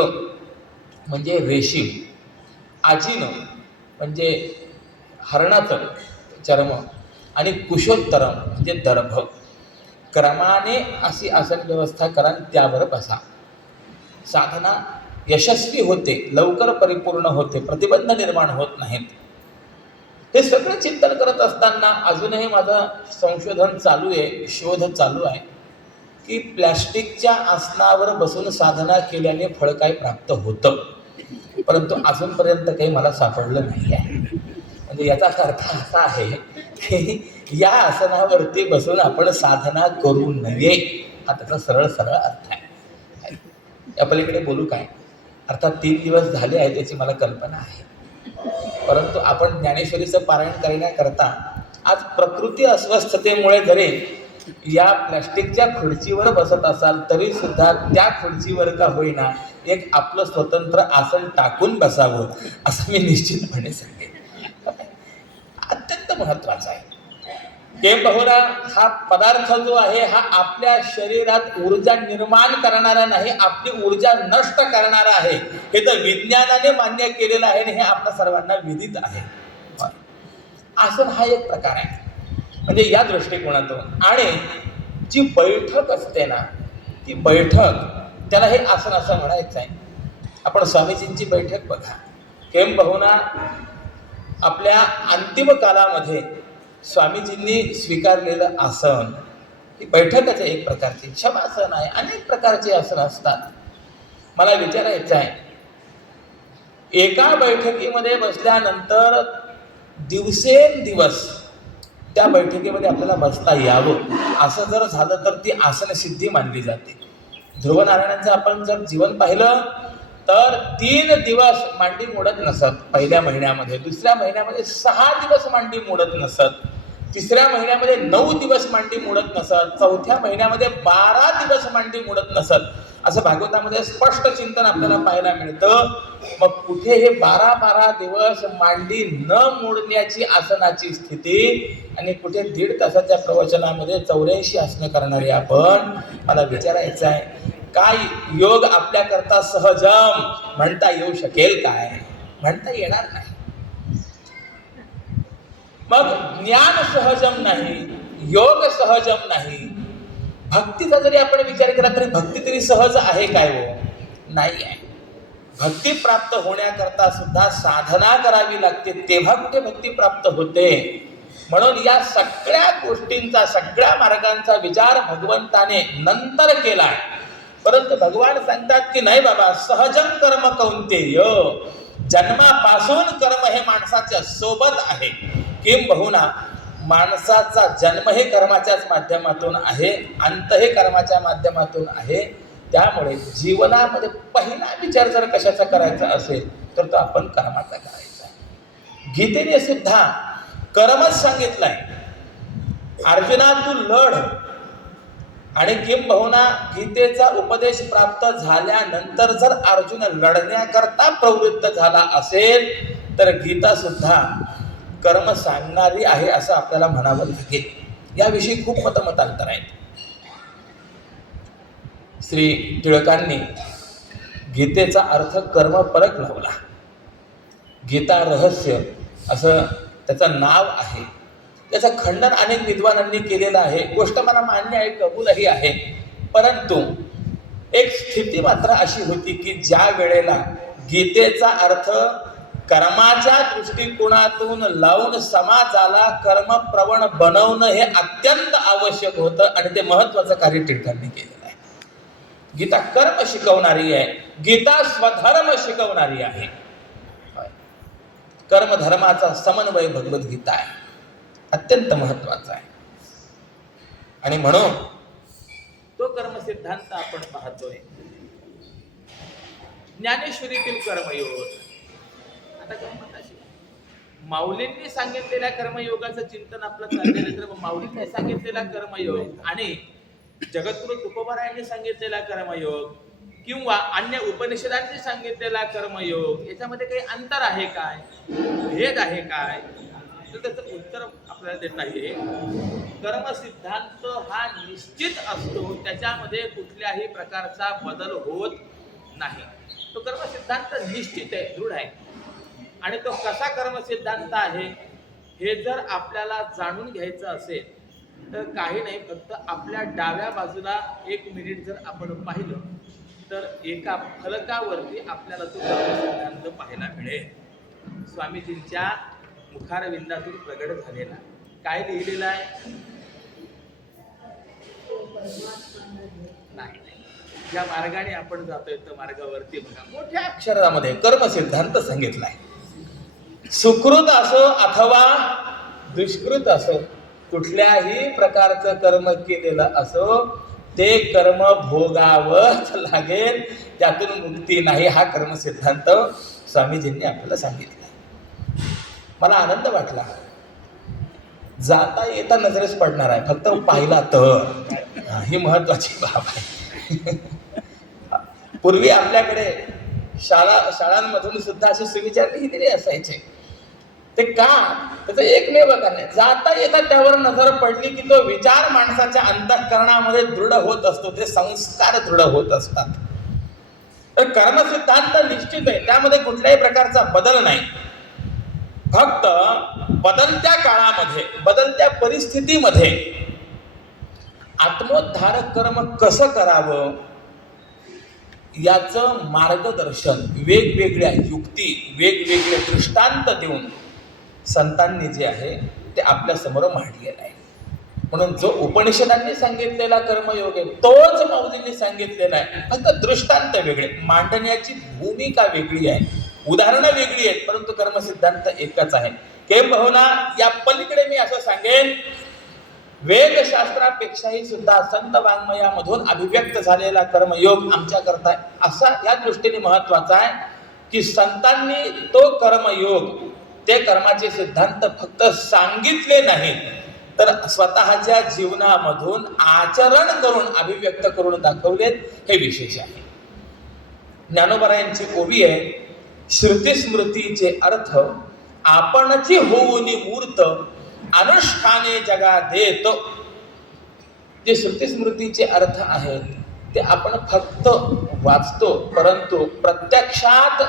म्हणजे रेशीम, आजिन म्हणजे हरणाचं चर्म आणि कुशोत्तरम म्हणजे दर्भ. क्रमाने अशी आसन व्यवस्था करा, त्यावर बसा. साधना यशस्वी होते, लवकर परिपूर्ण होते, प्रतिबंध निर्माण होत नाहीत. हे सगळं चिंतन करत असताना अजूनही माझं संशोधन चालू आहे, शोध चालू आहे की प्लॅस्टिकच्या आसनावर बसून साधना केल्याने फळ काय प्राप्त होतं, परंतु अजूनपर्यंत काही मला सापडलं नाही आहे. म्हणजे याचा अर्थ असा आहे की या आसनावरती बसून आपण साधना करू नये, हा त्याचा सरळ सरळ अर्थ आहे. या पलीकडे बोलू काय, अर्थात 3 दिवस झाले आहेत याची मला कल्पना आहे, परंतु आपण ज्ञानेश्वरीचं पारायण करण्याकरता आज प्रकृती अस्वस्थतेमुळे जरी या प्लॅस्टिकच्या खुर्चीवर बसत असाल तरी सुद्धा त्या खुर्चीवर का होईना एक आपलं स्वतंत्र आसन टाकून बसावं असं मी निश्चितपणे सांगेन. अत्यंत महत्त्वाचं आहे. बहुना हा पदार्थ जो आहे हा आपल्या शरीरात ऊर्जा निर्माण करणारा नाही, आपली ऊर्जा नष्ट करणारा आहे. हे तर विज्ञानाने मान्य केलेलं आहे आणि हे आपल्या सर्वांना विदित आहे. आसन हा एक प्रकार आहे म्हणजे या दृष्टिकोनातून. आणि जी बैठक असते ना, ती बैठक त्याला हे आसन असं म्हणायचं आहे. आपण स्वामीजींची बैठक बघा. बहुना आपल्या अंतिम कालामध्ये स्वामीजींनी स्वीकारलेलं आसन ही बैठकच आहे एक प्रकारची. शवासन आहे, अनेक प्रकारचे आसन असतात. मला विचारायचं आहे, एका बैठकीमध्ये बसल्यानंतर दिवसेंदिवस त्या बैठकीमध्ये आपल्याला बसता यावं असं जर झालं तर ती आसन सिद्धी मानली जाते. ध्रुव नारायणांचं आपण जर जीवन पाहिलं तर 3 दिवस मांडी मोडत नसत पहिल्या महिन्यामध्ये, दुसऱ्या महिन्यामध्ये 6 दिवस मांडी मोडत नसत, तिसऱ्या महिन्यामध्ये 9 दिवस मांडी मोडत नसत, चौथ्या महिन्यामध्ये 12 दिवस मांडी मोडत नसत. असं भागवतामध्ये स्पष्ट चिंतन आपल्याला पाहायला मिळतं. मग कुठे हे 12 दिवस मांडी न मोडण्याची आसनाची स्थिती आणि कुठे 1.5 तासाच्या प्रवचनामध्ये 84 आसनं करणारे आपण. मला विचारायचं आहे, काय योग आपल्याकरता सहजम म्हणता येऊ शकेल काय? म्हणता येणार नाही. मग ज्ञान सहजम नाही, योग सहजम नाही. भक्तीचा जरी आपण विचार केला तरी भक्ती तरी सहज आहे काय? हो, नाही आहे. भक्ती प्राप्त होण्याकरता सुद्धा साधना करावी लागते, तेव्हा कुठे भक्ती प्राप्त होते. म्हणून या सगळ्या गोष्टींचा, सगळ्या मार्गांचा विचार भगवंताने नंतर केलाय. परंतु भगवान सांगतात की नाही बाबा, सहजम कर्म कौंतेय, जन्मापासून कर्म हे माणसाच्या सोबत आहे. बहुना माणसाचा जन्म हे कर्माच्याच माध्यमातून आहे, अंत हे कर्माच्या माध्यमातून आहे. त्यामुळे जीवनामध्ये पहिला विचार जर कशाचा करायचा असेल तर तो आपण कर्माचा करायचा. गीतेने सुद्धा कर्मच सांगितलंय. अर्जुना तू लढ. आणि बहुना गीतेचा उपदेश प्राप्त झाल्यानंतर जर अर्जुन लढण्याकरता प्रवृत्त झाला असेल तर गीता सुद्धा कर्म सांगणारी आहे असं आपल्याला म्हणावं लागेल. याविषयी खूप मतमतांतर आहेत. श्री टिळकांनी गीतेचा अर्थ कर्मपरक लावला. गीता रहस्य असं त्याचं नाव आहे. त्याचं खंडन अनेक विद्वानांनी केलेलं आहे. गोष्ट मला मान्य आहे, कबूलही आहे. परंतु एक स्थिती मात्र अशी होती की ज्या वेळेला गीतेचा अर्थ कर्माच्या दृष्टिकोनातून लावून समाजाला कर्मप्रवण बनवणं हे अत्यंत आवश्यक होतं आणि ते महत्वाचं कार्य टिळकांनी केलेलं आहे. गीता कर्म शिकवणारी आहे, गीता स्वधर्म शिकवणारी आहे. कर्मधर्माचा समन्वय भगवद्गीता आहे, अत्यंत महत्वाचा आहे. आणि म्हणून तो कर्मसिद्धांत आपण पाहतोय. ज्ञानेश्वरीतील कर्मयोग. आता गंमत अशी, माऊलींनी सांगितलेल्या कर्मयोगाचं चिंतन आपलं चाललेलं तर माऊलींनी सांगितलेला कर्मयोग आणि जगद्गुरु तुकोबारायांनी सांगितलेला कर्मयोग किंवा अन्य उपनिषदांनी सांगितलेला कर्मयोग याच्यामध्ये काही अंतर आहे काय, भेद आहे काय, तर त्याचं उत्तर आपल्याला देत नाहीये. कर्मसिद्धांत हा निश्चित असतो, त्याच्यामध्ये कुठल्याही प्रकारचा बदल होत नाही. तो कर्मसिद्धांत निश्चित आहे, दृढ आहे. आणि तो कसा कर्मसिद्धांत आहे हे जर आपल्याला जाणून घ्यायचं असेल तर काही नाही, फक्त आपल्या डाव्या बाजूला 1 मिनिट जर आपण पाहिलं तर एका फलकावरती आपल्याला तो कर्मसिद्धांत पाहायला मिळेल. स्वामीजींच्या मुखारविंदातून प्रगट झालेला. काय लिहिलेलं आहे? नाही, ज्या मार्गाने आपण जातोय त्या मार्गावरती बघा मोठ्या अक्षरामध्ये कर्मसिद्धांत सांगितलाय. सुकृत असो अथवा दुष्कृत असो, कुठल्याही प्रकारचं कर्म केलेलं असो ते कर्म भोगावंच लागेल, त्यातून मुक्ती नाही. हा कर्मसिद्धांत स्वामीजींनी आपल्याला सांगितला. मला आनंद वाटला. जाता येता नजरेस पडणार आहे, फक्त पाहिला तर ही महत्वाची बाब आहे. पूर्वी आपल्याकडे शाळांमधून सुद्धा असे सुविचार लिहिलेले असायचे ते का? त्याचं एकमेव कारण आहे, जाता येता त्यावर नजर पडली की तो विचार माणसाच्या अंतःकरणामध्ये दृढ होत असतो, ते संस्कार दृढ होत असतात. तर कर्म सिद्धांत निश्चित आहे, त्यामध्ये कुठल्याही प्रकारचा बदल नाही. फक्त बदलत्या काळामध्ये, बदलत्या परिस्थितीमध्ये आत्मोद्धारक कर्म कसं करावं याचं मार्गदर्शन वेगवेगळ्या युक्ती, वेगवेगळे दृष्टांत देऊन संतांनी जे आहे ते आपल्या समोर मांडलेलं आहे. म्हणून जो उपनिषदांनी सांगितलेला कर्मयोग आहे तोच माऊलींनी सांगितलेला आहे, फक्त दृष्टांत वेगळे, मांडण्याची भूमिका वेगळी आहे, उदाहरणं वेगळी आहेत, परंतु कर्मसिद्धांत एकच आहे. किंबहुना या पलीकडे मी असं सांगेन, वेदशास्त्रापेक्षाही सुद्धा संत वाङ्मयामधून अभिव्यक्त झालेला कर्मयोग आमच्याकरता असा या दृष्टीने महत्वाचा आहे की संतांनी तो कर्मयोग, ते कर्माचे सिद्धांत फक्त सांगितले नाही तर स्वतःच्या जीवनामधून आचरण करून अभिव्यक्त करून दाखवलेत, हे विशेष आहे. ज्ञानोबरायांची ओवी आहे, श्रुती स्मृतीचे अर्थ आपणची होऊन मूर्त अनुष्ठाने जगा देतो. जे श्रुती स्मृतीचे अर्थ आहेत ते आपण फक्त वाचतो, परंतु प्रत्यक्षात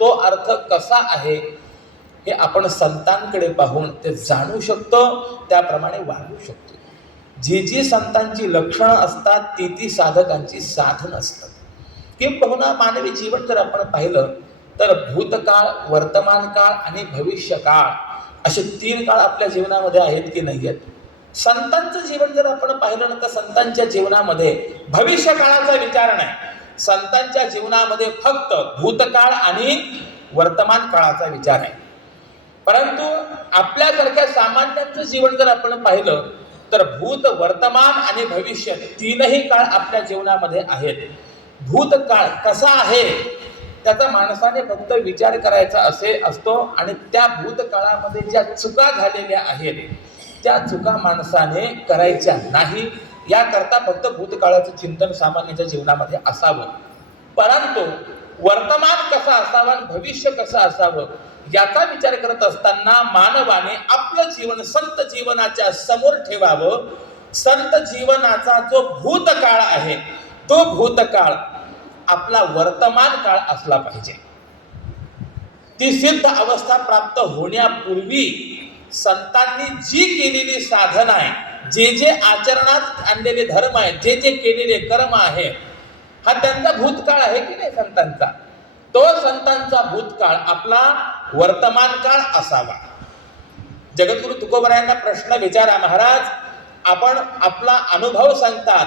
तो अर्थ कसा आहे हे आपण संतांकडे पाहून ते जाणू शकतो, त्याप्रमाणे वागू शकतो. जी जी संतांची लक्षणं असतात ती ती साधकांची साधन असतात. किंबहुना मानवी जीवन जर आपण पाहिलं तर भूतकाळ, वर्तमान काळ आणि भविष्य काळ असे 3 काळ आपल्या जीवनामध्ये आहेत की नाही आहेत. संतांचं जीवन जर आपण पाहिलं ना तर संतांच्या जीवनामध्ये भविष्य काळाचा विचार नाही, संतांच्या जीवनामध्ये फक्त भूतकाळ आणि वर्तमान काळाचा विचार आहे. परंतु आपल्यासारख्या सामान्यांचं जीवन जर आपण पाहिलं तर भूत, वर्तमान आणि भविष्य 3ही काळ आपल्या जीवनामध्ये आहेत. भूतकाळ कसा आहे त्याचा माणसाने फक्त विचार करायचा असतो आणि त्या भूतकाळामध्ये ज्या चुका झालेल्या आहेत त्या चुका माणसाने करायच्या नाही, याकरता फक्त भूतकाळाचं चिंतन सामान्याच्या जीवनामध्ये असावं. परंतु वर्तमान कसं असावं आणि भविष्य कसं असावं याचा विचार करत असताना मानवाने आपलं जीवन संत जीवनाच्या समोर ठेवावं. संत जीवनाचा जो भूतकाळ आहे तो भूतकाळ आपला वर्तमान काळ असला पाहिजे. ती सिद्ध अवस्था प्राप्त होण्यापूर्वी संतांनी जी केलेली साधना आहे, जे जे आचरणात आणलेले धर्म आहेत, जे जे केलेले कर्म आहे, हा त्यांचा भूतकाळ आहे की नाही संतांचा, तो संतांचा भूतकाळ आपला वर्तमान काळ असावा. जगद्गुरु तुकोबरायांना प्रश्न विचारा, महाराज आपण आपला अनुभव सांगतात,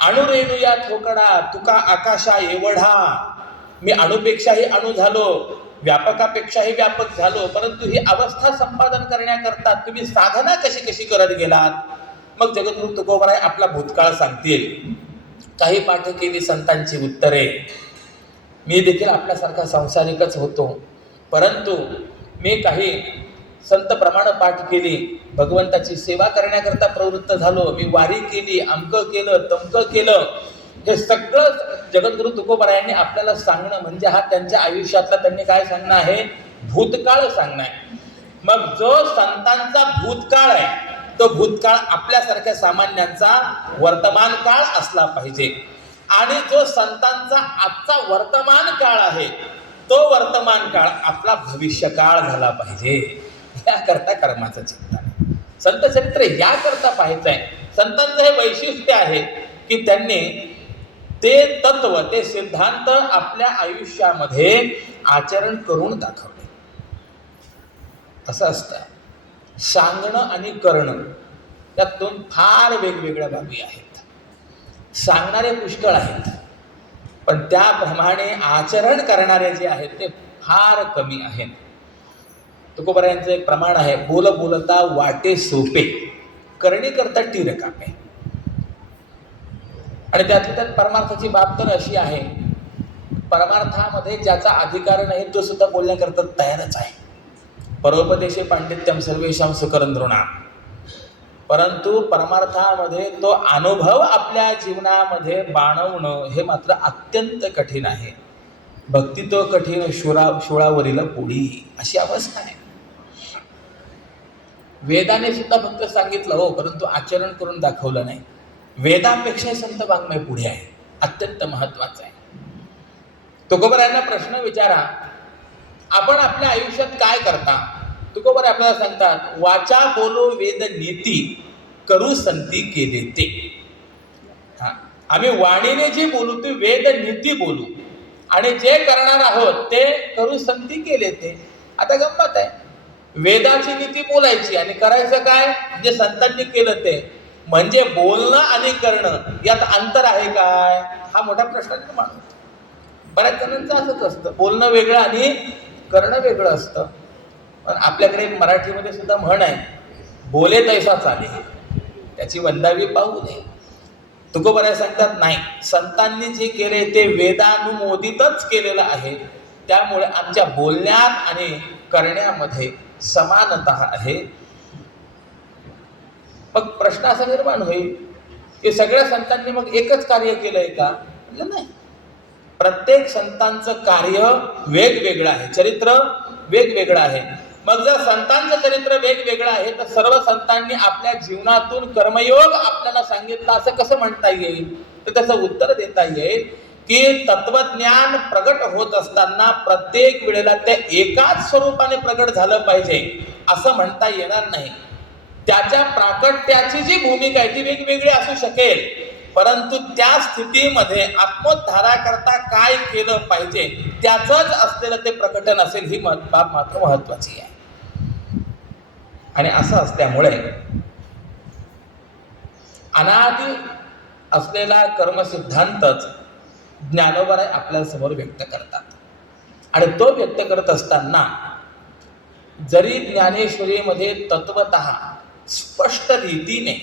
अणुरेणू या ठोकडा तुका आकाशा एवढा, मी अणुपेक्षाही अणु झालो, व्यापकापेक्षाही व्यापक झालो, परंतु ही अवस्था संपादन करण्याकरता तुम्ही साधना कशी कशी करत गेलात. मग जगद्गुरु तुकोबराय आपला भूतकाळ सांगतील. काही पाठ केली संतांची उत्तरे. मी देखील आपल्यासारखा संसारिकच होतो, परंतु मी काही संत प्रमाण पाठ केली, भगवंताची सेवा करण्याकरता प्रवृत्त झालो, मी वारी केली, अमकं केलं, तमकं केलं. हे सगळं जगद्गुरु तुकोबरायांनी आपल्याला सांगणं म्हणजे हा त्यांच्या आयुष्यातला त्यांनी काय सांगणं आहे, भूतकाळ सांगणं आहे. मग जो संतांचा भूतकाळ आहे तो भूतकाळ आपल्यासारख्या सामान्यांचा वर्तमान काळ असला पाहिजे, आणि जो संतांचा आजचा वर्तमान काळ आहे तो वर्तमान काळ आपला भविष्य काळ झाला पाहिजे. याकरता कर्माचं चिंतन, संत चरित्र याकरता पाहायचं आहे. संतांचं हे वैशिष्ट्य आहे की त्यांनी ते तत्व, ते सिद्धांत आपल्या आयुष्यामध्ये आचरण करून दाखवले. असं असतं, सांगणं आणि करणं त्यात 2 फार वेगवेगळ्या बाबी आहेत. सांगणारे पुष्कळ आहेत, पण त्याप्रमाणे आचरण करणारे जे आहेत ते फार कमी आहेत. तुकोबरायांचं एक प्रमाण आहे, बोल बोलता वाटे सोपे, करणी करता टीर कापे. आणि त्यातली त्यात परमार्थाची बाब तर अशी आहे, परमार्थामध्ये ज्याचा अधिकार नाही तो सुद्धा बोलण्याकरता तयारच आहे. परोपदेशे पांडित्यम सर्वेषां सुकरंद्रुणाम. परंतु परमार्थामध्ये तो अनुभव आपल्या जीवनामध्ये बाणवणं हे मात्र अत्यंत कठीण आहे. भक्ती तो कठीण शूळावरील पोळी, अशी अवस्था आहे. वेदाने सुद्धा फक्त सांगितलं हो, परंतु आचरण करून दाखवलं नाही. वेदापेक्षा संत वाङ्मय पुढे आहे, अत्यंत महत्वाचं आहे. तुकोबरायांना प्रश्न विचारा, आपण आपल्या आयुष्यात काय करता? तुकोबर आपल्याला सांगतात, वाचा बोलो वेद नीती, करू संती केले ते. आम्ही वाणीने जी बोलू ती वेद नीती बोलू, आणि जे करणार आहोत ते करू संती केले ते. आता गंमत आहे, वेदाची नीती बोलायची आणि करायचं काय? जे संतांनी केलं ते. म्हणजे बोलणं आणि करणं यात अंतर आहे काय? हा मोठा प्रश्न निर्माण होतो. बऱ्याच जणांचं असंच असतं, बोलणं वेगळं आणि करणं वेगळं असतं. पण आपल्याकडे मराठीमध्ये सुद्धा म्हण आहे, बोले तैसा चाले, त्याची वंदावी पाहू नये. तुकोबराय सांगतात, नाही, संतांनी जे केले ते वेदानुमोदितच केलेलं आहे. त्यामुळे आमच्या बोलण्यात आणि करण्यामध्ये समानता आहे. मग प्रश्न असा निर्माण होईल की सगळ्या संतांनी मग एकच कार्य केलंय का? म्हणजे नाही, प्रत्येक संतांचं कार्य वेगवेगळं आहे, चरित्र वेगवेगळं आहे. मग जर संतांचं चरित्र वेगवेगळं आहे तर सर्व संतांनी आपल्या जीवनातून कर्मयोग आपल्याला सांगितलं असं कसं म्हणता येईल? तर त्याचं उत्तर देता येईल की तत्वज्ञान प्रगट होत असताना प्रत्येक वेळेला ते एकाच स्वरूपाने प्रगट झालं पाहिजे असं म्हणता येणार नाही. त्याच्या प्राकट्याची जी भूमिका आहे ती वेगवेगळी असू शकेल, परंतु त्या स्थितीमध्ये आत्मोद्धारा करता काय केलं पाहिजे त्याचंच असलेलं ते प्रकटन असेल, ही बाब मात्र महत्वाची आहे. आणि असं असल्यामुळे अनादि असलेला कर्मसिद्धांतच ज्ञानोबराय आपल्या समोर व्यक्त करतात. आणि तो व्यक्त करत असताना जरी ज्ञानेश्वरीमध्ये तत्वतः स्पष्ट रीतीने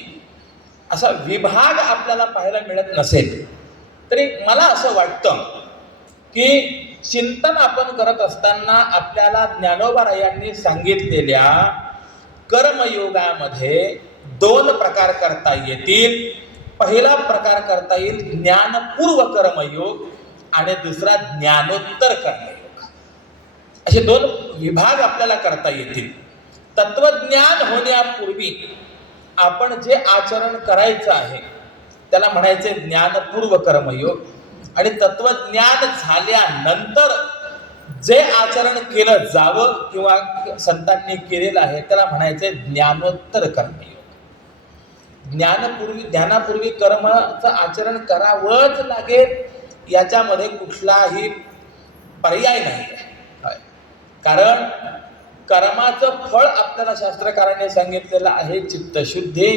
असा विभाग आपल्याला पाहायला मिळत नसेल, तरी मला असं वाटतं की चिंतन आपण करत असताना आपल्याला ज्ञानोबरायांनी सांगितलेल्या कर्मयोगामध्ये दोन प्रकार करता येतील. पहिला प्रकार करता येईल ज्ञानपूर्व कर्मयोग आणि दुसरा ज्ञानोत्तर कर्मयोग. असे दोन विभाग आपल्याला करता येतील. तत्वज्ञान होण्यापूर्वी आपण जे आचरण करायचं आहे त्याला म्हणायचे ज्ञानपूर्व कर्मयोग, आणि तत्वज्ञान झाल्यानंतर जे आचरण केलं जावं किंवा संतांनी केलेलं आहे त्याला म्हणायचे ज्ञानोत्तर कर्मयोग. ज्ञानापूर्वी कर्माचं आचरण करावंच लागेल, याच्यामध्ये कुठलाही पर्याय नाही आहे. कारण कर्माचं फळ आपल्याला शास्त्रकाराने सांगितलेलं आहे चित्तशुद्धी.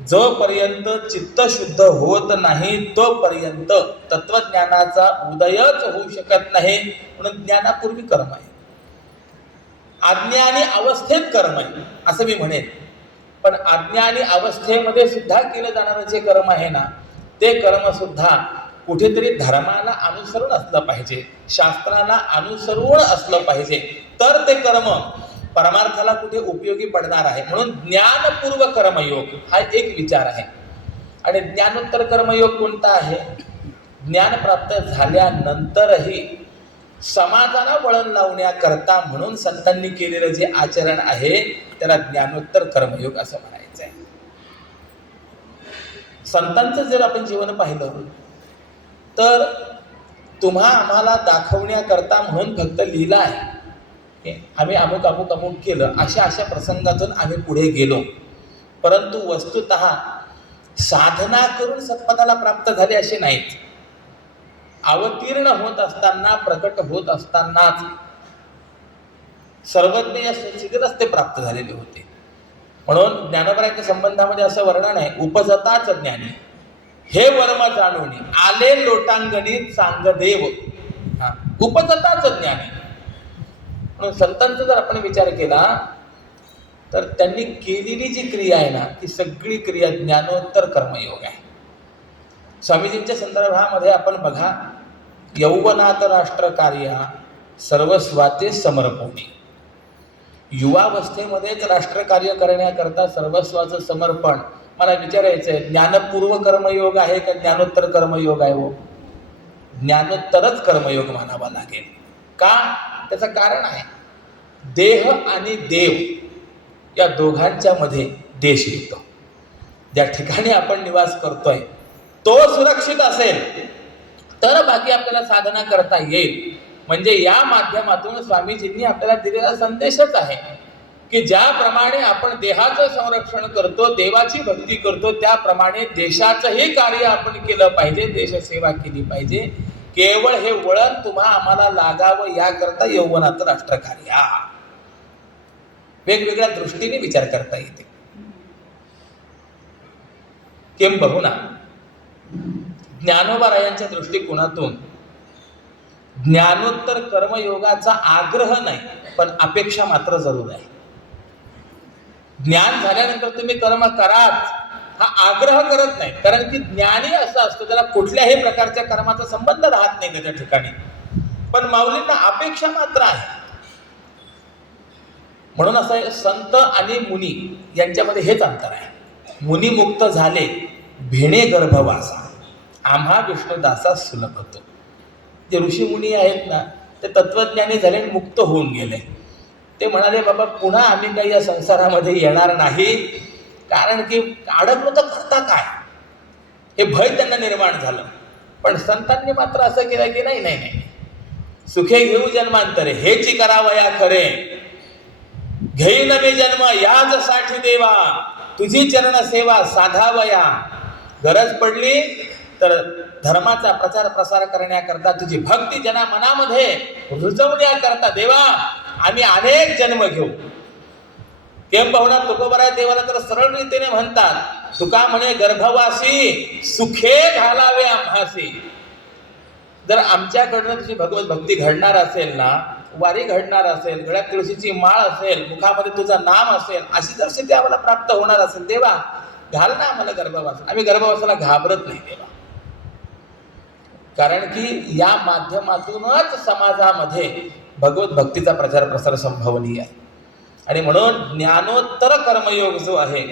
जोपर्यंत चित्तशुद्ध होत नाही तोपर्यंत तत्वज्ञानाचा उदयच होऊ शकत नाही. म्हणून ज्ञानापूर्वी कर्म आहे, अज्ञानी अवस्थेत कर्म आहे असं मी म्हणेन. पण अज्ञानी अवस्थेमध्ये सुद्धा केलं जाणारं जे कर्म आहे ना, ते कर्म सुद्धा कुठेतरी धर्माला अनुसरून असलं पाहिजे, शास्त्राला अनुसरून असलं पाहिजे, तर ते कर्म परमार्थाला कुठे उपयोगी पडणार आहे. म्हणून ज्ञानपूर्व कर्मयोग हा एक विचार आहे. आणि ज्ञानोत्तर कर्मयोग कोणता आहे? ज्ञान प्राप्त झाल्यानंतरही समाजाला वळण लावण्याकरता म्हणून संतांनी केलेलं जे आचरण आहे त्याला ज्ञानोत्तर कर्मयोग असं म्हणायचं आहे. संतांचं जर आपण जीवन पाहिलं तर तुम्हा आम्हाला दाखवण्याकरता म्हणून फक्त लिहिलं आहे, आम्ही अमुक अमुक अमुक केलं, अशा अशा प्रसंगातून आम्ही पुढे गेलो. परंतु वस्तुतः साधना करून सत्पथाला प्राप्त झाले असे नाहीत. अवतीर्ण होत असताना, प्रकट होत असतानाच सर्वज्ञ या स्थितीतच ते प्राप्त झालेले होते. म्हणून ज्ञानोबरायांच्या संबंधामध्ये असं वर्णन आहे, उपजताच ज्ञानी हे वर्म जाणून आले लोटांगणी चांगदेव. उपजताच ज्ञानी. म्हणून संतांचा जर आपण विचार केला तर त्यांनी केलेली जी क्रिया आहे ना ती सगळी क्रिया ज्ञानोत्तर कर्मयोग आहे. स्वामीजींच्या संदर्भामध्ये आपण बघा, यौवनात राष्ट्र कार्य सर्वस्वाते समर्पणी. युवावस्थेमध्येच राष्ट्रकार्य करण्याकरता सर्वस्वाचं समर्पण. मला विचारायचं आहे, ज्ञानपूर्व कर्मयोग आहे का ज्ञानोत्तर कर्मयोग आहे? ज्ञानोत्तरच कर्मयोग मानावा लागेल. का? त्याचं कारण आहे, देह आणि देव या दोघांच्या मध्ये देश येतो. ज्या ठिकाणी आपण निवास करतोय तो सुरक्षित असेल तर बाकी आपल्याला साधना करता येईल. म्हणजे या माध्यमातून स्वामीजींनी आपल्याला दिलेला संदेशच आहे की ज्याप्रमाणे आपण देहाचं संरक्षण करतो, देवाची भक्ती करतो, त्याप्रमाणे देशाचंही कार्य आपण केलं पाहिजे, देशसेवा केली पाहिजे. केवळ हे वळण आम्हाला लागावं याकरता यौवनाचं राष्ट्रकार्य वेगवेगळ्या दृष्टीने विचार करता येते. किंबहुना ज्ञानोबारायांच्या दृष्टिकोनातून ज्ञानोत्तर कर्मयोगाचा आग्रह नाही, पण अपेक्षा मात्र जरूर आहे. ज्ञान झाल्यानंतर तुम्ही कर्म कराच हा आग्रह करत नाही, कारण की ज्ञानी असं असतं त्याला कुठल्याही प्रकारच्या कर्माचा संबंध राहत नाही त्याच्या ठिकाणी. पण माऊलींना अपेक्षा मात्र आहे. म्हणून असं आहे, संत आणि मुनी यांच्यामध्ये हेच अंतर आहे. मुनी मुक्त झाले भिणे गर्भवासा, आम्हा विष्णुदासा सुलभ होतो. जे ऋषी मुनी आहेत ना, ते तत्वज्ञानी झाले आणि मुक्त होऊन गेले. ते म्हणाले, बाबा पुन्हा आम्ही काही या संसारामध्ये येणार नाही, कारण की अडकलो तर करता काय, हे भय त्यांना निर्माण झालं. पण संतांनी मात्र असं केलं की नाही नाही नाही, सुखे घेऊ जन्मांतरे हेची करावया खरे, घेईन मी जन्म याच साठी देवा, तुझी चरण सेवा साधावया. गरज पडली तर धर्माचा प्रचार प्रसार करण्याकरता, तुझी भक्ती जना मनामध्ये रुजवण्याकरता देवा आम्ही अनेक जन्म घेऊ. किंबहुना तुकोबराय देवाला तर सरळ रीतीने म्हणतात, तुका म्हणे गर्भवासी सुखे घालावे आम्हासी. जर आमच्याकडनं तुझी भगवत भक्ती घडणार असेल ना, वारी घडणार असेल, गळ्यात तुळशीची माळ असेल, मुखामध्ये तुझं नाम असेल, अशी जर स्थिती आम्हाला प्राप्त होणार असेल, देवा घाल ना आम्हाला गर्भवास. आम्ही गर्भवासाला घाबरत नाही देवा, कारण की या माध्यमातूनच समाजामध्ये भगवत भक्तीचा प्रचार प्रसार संभवनीय आहे. आणि म्हणून ज्ञानोत्तर कर्मयोग जो आहे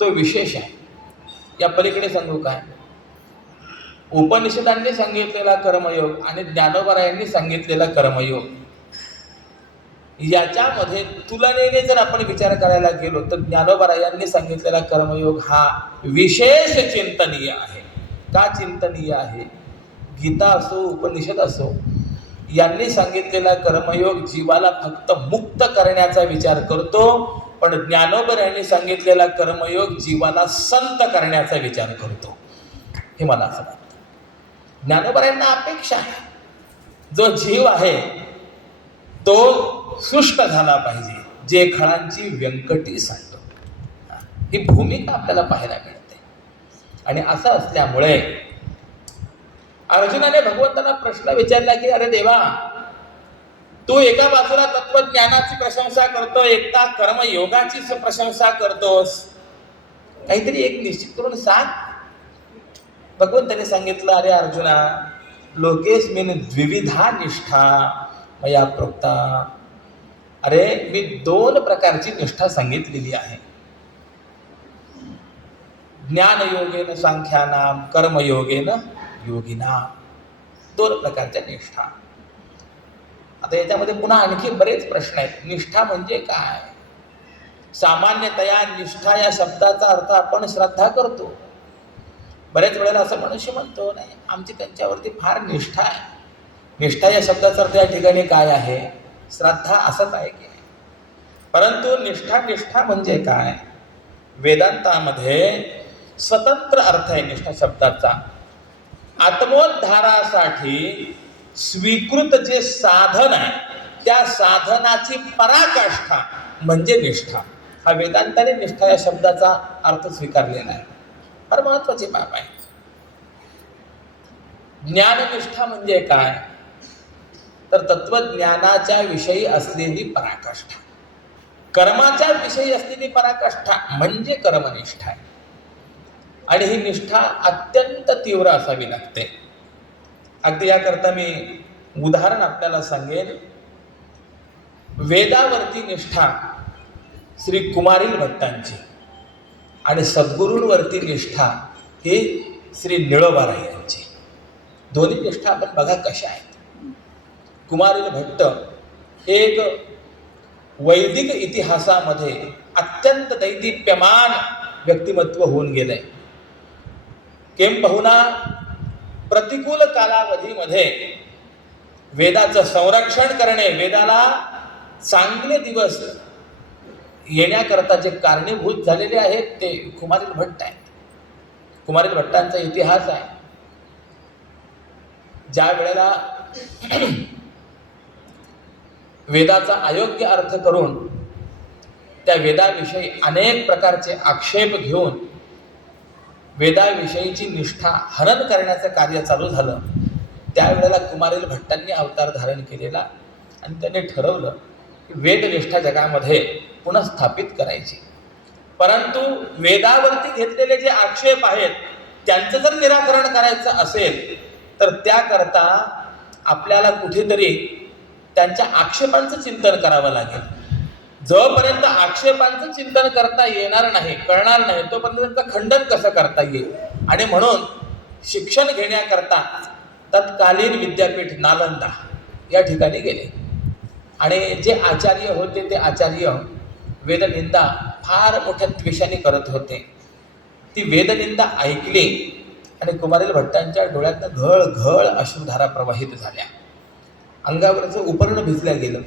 तो विशेष आहे. या पलीकडे सांगू काय, उपनिषदांनी सांगितलेला कर्मयोग आणि ज्ञानोबारायांनी सांगितलेला कर्मयोग याच्यामध्ये तुलनेने जर आपण विचार करायला गेलो तर ज्ञानोबारायांनी सांगितलेला कर्मयोग हा विशेष चिंतनीय आहे. का चिंतनीय आहे? गीता असो उपनिषद असो यांनी सांगितलेला कर्मयोग जीवाला फक्त मुक्त करण्याचा विचार करतो, पण ज्ञानोबर यांनी सांगितलेला कर्मयोग जीवाला संत करण्याचा विचार करतो. हे मला असं वाटतं. ज्ञानोबर यांना अपेक्षा आहे, जो जीव आहे तो सुष्ट झाला पाहिजे, जे खळांची व्यंकटी सांडतो. ही भूमिका आपल्याला पाहायला मिळते. आणि असं असल्यामुळे अर्जुनाने भगवंतांना प्रश्न विचारला की अरे देवा, तू एका बाजूला तत्वज्ञानाची प्रशंसा करतो, एकटा कर्मयोगाची प्रशंसा करतोस, काहीतरी एक निश्चित करून सांग. भगवंताने सांगितलं, अरे अर्जुना, लोकेस्मिन् द्विविधा निष्ठा मया प्रोक्ता. अरे मी 2 प्रकारची निष्ठा सांगितलेली आहे. ज्ञानयोगेन सांख्यानाम कर्मयोगेन योगिना, 2 प्रकारच्या निष्ठा. आता याच्यामध्ये पुन्हा आणखी बरेच प्रश्न आहेत. निष्ठा म्हणजे काय? सामान्यतया निष्ठा या शब्दाचा अर्थ आपण श्रद्धा करतो. बऱ्याच वेळेला असं मनुष्य म्हणतो, नाही आमची त्यांच्यावरती फार निष्ठा आहे. निष्ठा या शब्दाचा अर्थ या ठिकाणी काय आहे? श्रद्धा असंच आहे की. परंतु निष्ठा म्हणजे काय? वेदांतामध्ये स्वतंत्र अर्थ आहे निष्ठा शब्दाचा. आत्मोद्धारासाठी स्वीकृत जे साधन आहे त्या साधनाची पराकाष्ठा म्हणजे निष्ठा. हा वेदांताने निष्ठा या शब्दाचा अर्थ स्वीकारलेला आहे. फार महत्वाची बाब आहे. ज्ञाननिष्ठा म्हणजे काय? तर तत्वज्ञानाच्या विषयी असलेली पराकाष्ठा, कर्माच्या विषयी असलेली पराकाष्ठा म्हणजे कर्मनिष्ठा आहे. आणि ही निष्ठा अत्यंत तीव्र असावी लागते. अगदी याकरता मी उदाहरण आपल्याला सांगेन. वेदावरती निष्ठा श्री कुमारील भट्टांची आणि सद्गुरूंवरती निष्ठा ही श्री निळोबाराय यांची. दोन्ही निष्ठा आपण बघा कशा आहेत. कुमारिल भट्ट हे एक वैदिक इतिहासामध्ये अत्यंत दैदिप्यमान व्यक्तिमत्व होऊन गेलंय. किंबहुना प्रतिकूल कालावधीमध्ये वेदाचं संरक्षण करणे, वेदाला चांगले दिवस येण्याकरता जे कारणीभूत झालेले आहेत ते कुमारिल भट्ट आहेत. कुमारिल भट्टांचा इतिहास आहे. ज्या वेळेला वेदाचा अयोग्य अर्थ करून त्या वेदाविषयी अनेक प्रकारचे आक्षेप घेऊन वेदाविषयीची निष्ठा हनन करण्याचं कार्य चालू झालं, त्यावेळेला कुमारिल भट्टांनी अवतार धारण केलेला आणि त्यांनी ठरवलं की वेदनिष्ठा जगामध्ये पुनःस्थापित करायची. परंतु वेदावरती घेतलेले जे आक्षेप आहेत त्यांचं जर निराकरण करायचं असेल तर त्याकरता आपल्याला कुठेतरी त्यांच्या आक्षेपांचं चिंतन करावं लागेल. जोपर्यंत आक्षेपांचं चिंतन करता येणार नाही, कळणार नाही, तोपर्यंत त्यांचं खंडन कसं करता येईल. आणि म्हणून शिक्षण घेण्याकरता तत्कालीन विद्यापीठ नालंदा या ठिकाणी गेले आणि जे आचार्य होते ते आचार्य वेदनिंदा फार मोठ्या द्वेषाने करत होते. ती वेदनिंदा ऐकली आणि कुमारिल भट्टांच्या डोळ्यातनं घळ घळ अश्रुधारा प्रवाहित झाल्या. अंगावरचं उपर्ण भिजलं गेलं.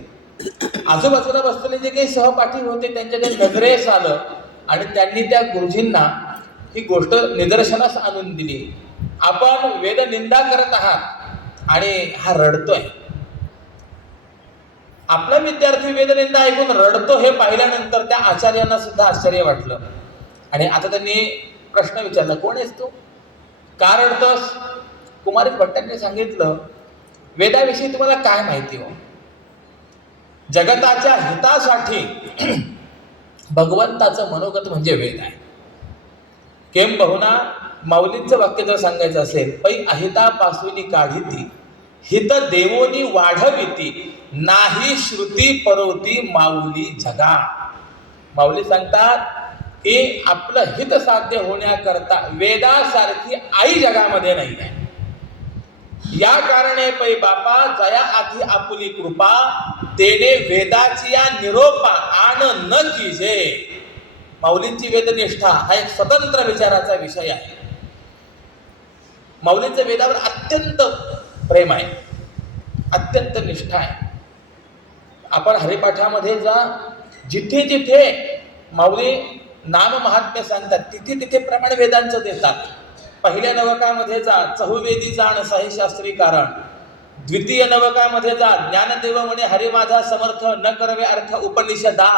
आजूबाजूला बसलेले जे काही सहपाठी होते त्यांच्या त्या नजरेस आलं आणि त्यांनी त्या गुरुजींना ही गोष्ट निदर्शनास आणून दिली. आपण वेदनिंदा करत आहात आणि हा रडतोय. आपला विद्यार्थी वेदनिंदा ऐकून रडतो हे पाहिल्यानंतर त्या आचार्यांना सुद्धा आश्चर्य वाटलं आणि आता त्यांनी प्रश्न विचारला, कोण आहेस तू, का रडतोस? कुमारिल भट्टांनी सांगितलं, वेदाविषयी तुम्हाला काय माहिती हो? जगताच्या हितासाठी भगवंताचं मनोगत म्हणजे वेद आहे. किंबहुना माऊलींचं वाक्य जर सांगायचं असेल, पै अहितापासून काढिती हित देवोनी वाढविती नाही श्रुती परवती माऊली जगा. माऊली सांगतात की आपलं हित साध्य होण्याकरता वेदासारखी आई जगामध्ये नाही आहे. या कारणे पै बापा जया आधी आपुली कृपा तेने वेदाची या निरोपा आण न कीजे. माऊलींची वेदनिष्ठा हा एक स्वतंत्र विचाराचा विषय आहे. माऊलींचं वेदावर अत्यंत प्रेम आहे, अत्यंत निष्ठा आहे. आपण हरिपाठामध्ये जा, जिथे जिथे माऊली नाम महात्म्य सांगतात तिथे तिथे प्रमाण वेदांचं देतात. पहिल्या नवकामध्ये जा, चहुवेदी जाण साही शास्त्री कारण. द्वितीय नवकामध्ये जा, ज्ञानदेव म्हणे हरी माझा समर्थ न करवे अर्थ उपनिषदा.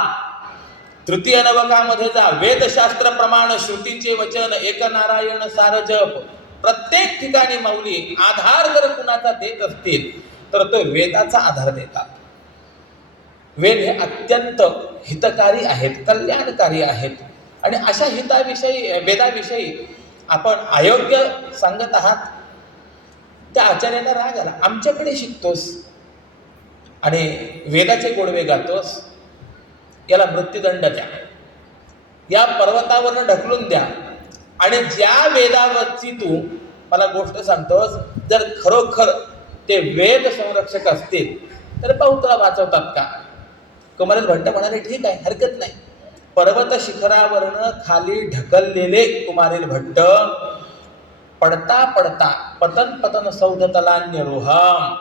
तृतीय नवकामध्ये जा, वेदशास्त्र प्रमाण श्रुतीचे वचन एक नारायण सार जप. प्रत्येक ठिकाणी माऊली आधार जर कुणाचा देत असतील तर तो वेदाचा आधार देतात. वेद हे अत्यंत हितकारी आहेत, कल्याणकारी आहेत आणि अशा हिताविषयी वेदाविषयी आपण अयोग्य सांगत आहात. त्या आचार्यांना राग आला, आमच्याकडे शिकतोस आणि वेदाचे गोडवे गातोस, याला मृत्यूदंड द्या, या पर्वतावरनं ढकलून द्या. आणि ज्या वेदावरची तू मला गोष्ट सांगतोस, जर खरोखर ते वेद संरक्षक असतील तर पाहू तुला वाचवतात का. कुमारिल भट्ट म्हणाले, ठीक आहे, हरकत नाही. पर्वत शिखरावरनं खाली ढकललेले कुमारिल भट्ट पडता पडता पतन पतन सौधतलान्य रोहम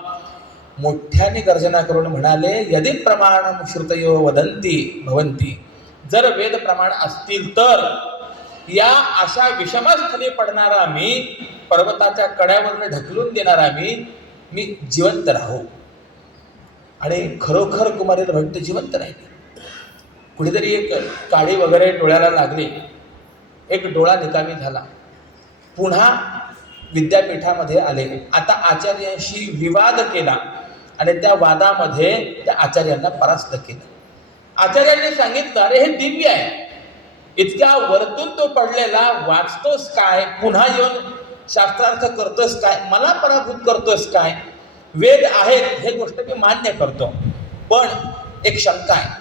मोठ्याने गर्जना करून म्हणाले, यदि प्रमाणम श्रुतयो वदंती भवंती. जर वेद प्रमाण असतील तर या अशा विषमस्थली पडणारा मी, पर्वताच्या कड्यावरनं ढकलून देणारा मी जिवंत राहू. आणि खरोखर कुमारिल भट्ट जिवंत राहिले. कुठेतरी एक काळी वगैरे डोळ्याला लागली, एक डोळा निकामी झाला. पुन्हा विद्यापीठामध्ये आले. आता आचार्यांशी विवाद केला आणि त्या वादामध्ये त्या आचार्यांना परास्त केलं. आचार्यांनी सांगितलं, अरे हे दिव्य आहे, इतक्या वरतून तो पडलेला वाचतोस काय, पुन्हा येऊन शास्त्रार्थ करतोस काय, मला पराभूत करतोस काय. वेद आहेत हे गोष्ट मी मान्य करतो, पण एक शंका आहे.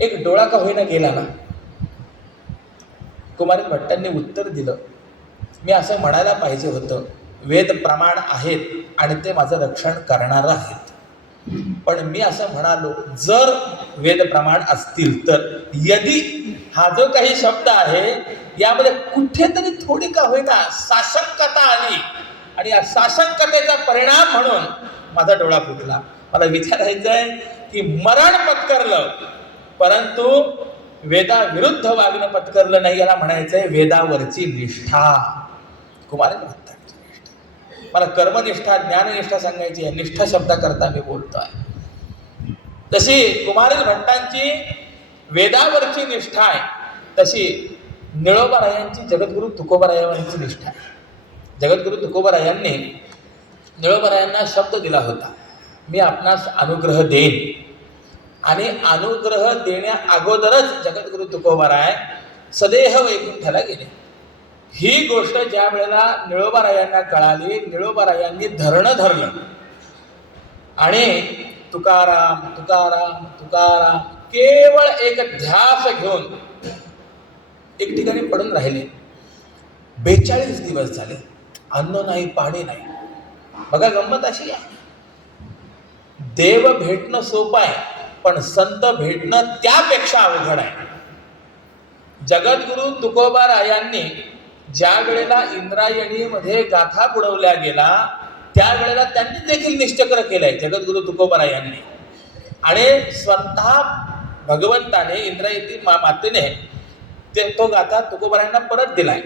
एक डोळा का होईना गेला ना. कुमारिल भट्टांनी उत्तर दिलं, मी असं म्हणायला पाहिजे होतं वेद प्रमाण आहेत आणि ते माझं रक्षण करणार आहेत. पण मी असं म्हणालो, जर वेद प्रमाण असतील तर, यदि हा जो काही शब्द आहे यामध्ये कुठेतरी थोडी का होईना साशंकता आली आणि या साशंकतेचा परिणाम म्हणून माझा डोळा फुटला. मला विचारायचंय की मरण पत्करलं परंतु वेदाविरुद्ध वागणं पत्करलं नाही. याला म्हणायचंय वेदावरची निष्ठा, कुमार भट्टांची निष्ठा. मला कर्मनिष्ठा ज्ञाननिष्ठा सांगायची आहे, निष्ठा शब्दाकरता मी बोलतोय. तशी कुमार भट्टांची वेदावरची निष्ठा आहे, तशी निळोबारायांची जगद्गुरु तुकोबारायांची निष्ठा आहे. जगद्गुरु तुकोबारायांनी निळोबारायांना शब्द दिला होता, मी आपणास अनुग्रह देईन. आणि अनुग्रह देण्या अगोदरच जगद्गुरु तुकोबाराय सदेह वैकुंठाला गेले. ही गोष्ट ज्या वेळेला निळोबारायांना कळाली, निळोबारायांनी धरलं आणि तुकाराम तुकाराम तुकाराम केवळ एक ध्यास घेऊन एक ठिकाणी पडून राहिले. 42 दिवस झाले, अन्न नाही पाणी नाही. बघा गंमत अशी आहे, देव भेटणं सोपं आहे पण संत भेटणं त्यापेक्षा अवघड आहे. जगद्गुरु तुकोबारायांनी ज्या वेळेला इंद्रायणीमध्ये गाथा बुडवल्या गेला त्यावेळेला त्यांनी देखील निश्चक्र केलंय जगद्गुरु तुकोबारायांनी. आणि स्वतः भगवंताने इंद्रायणी मातेने तो गाथा तुकोबारायांना परत दिलाय.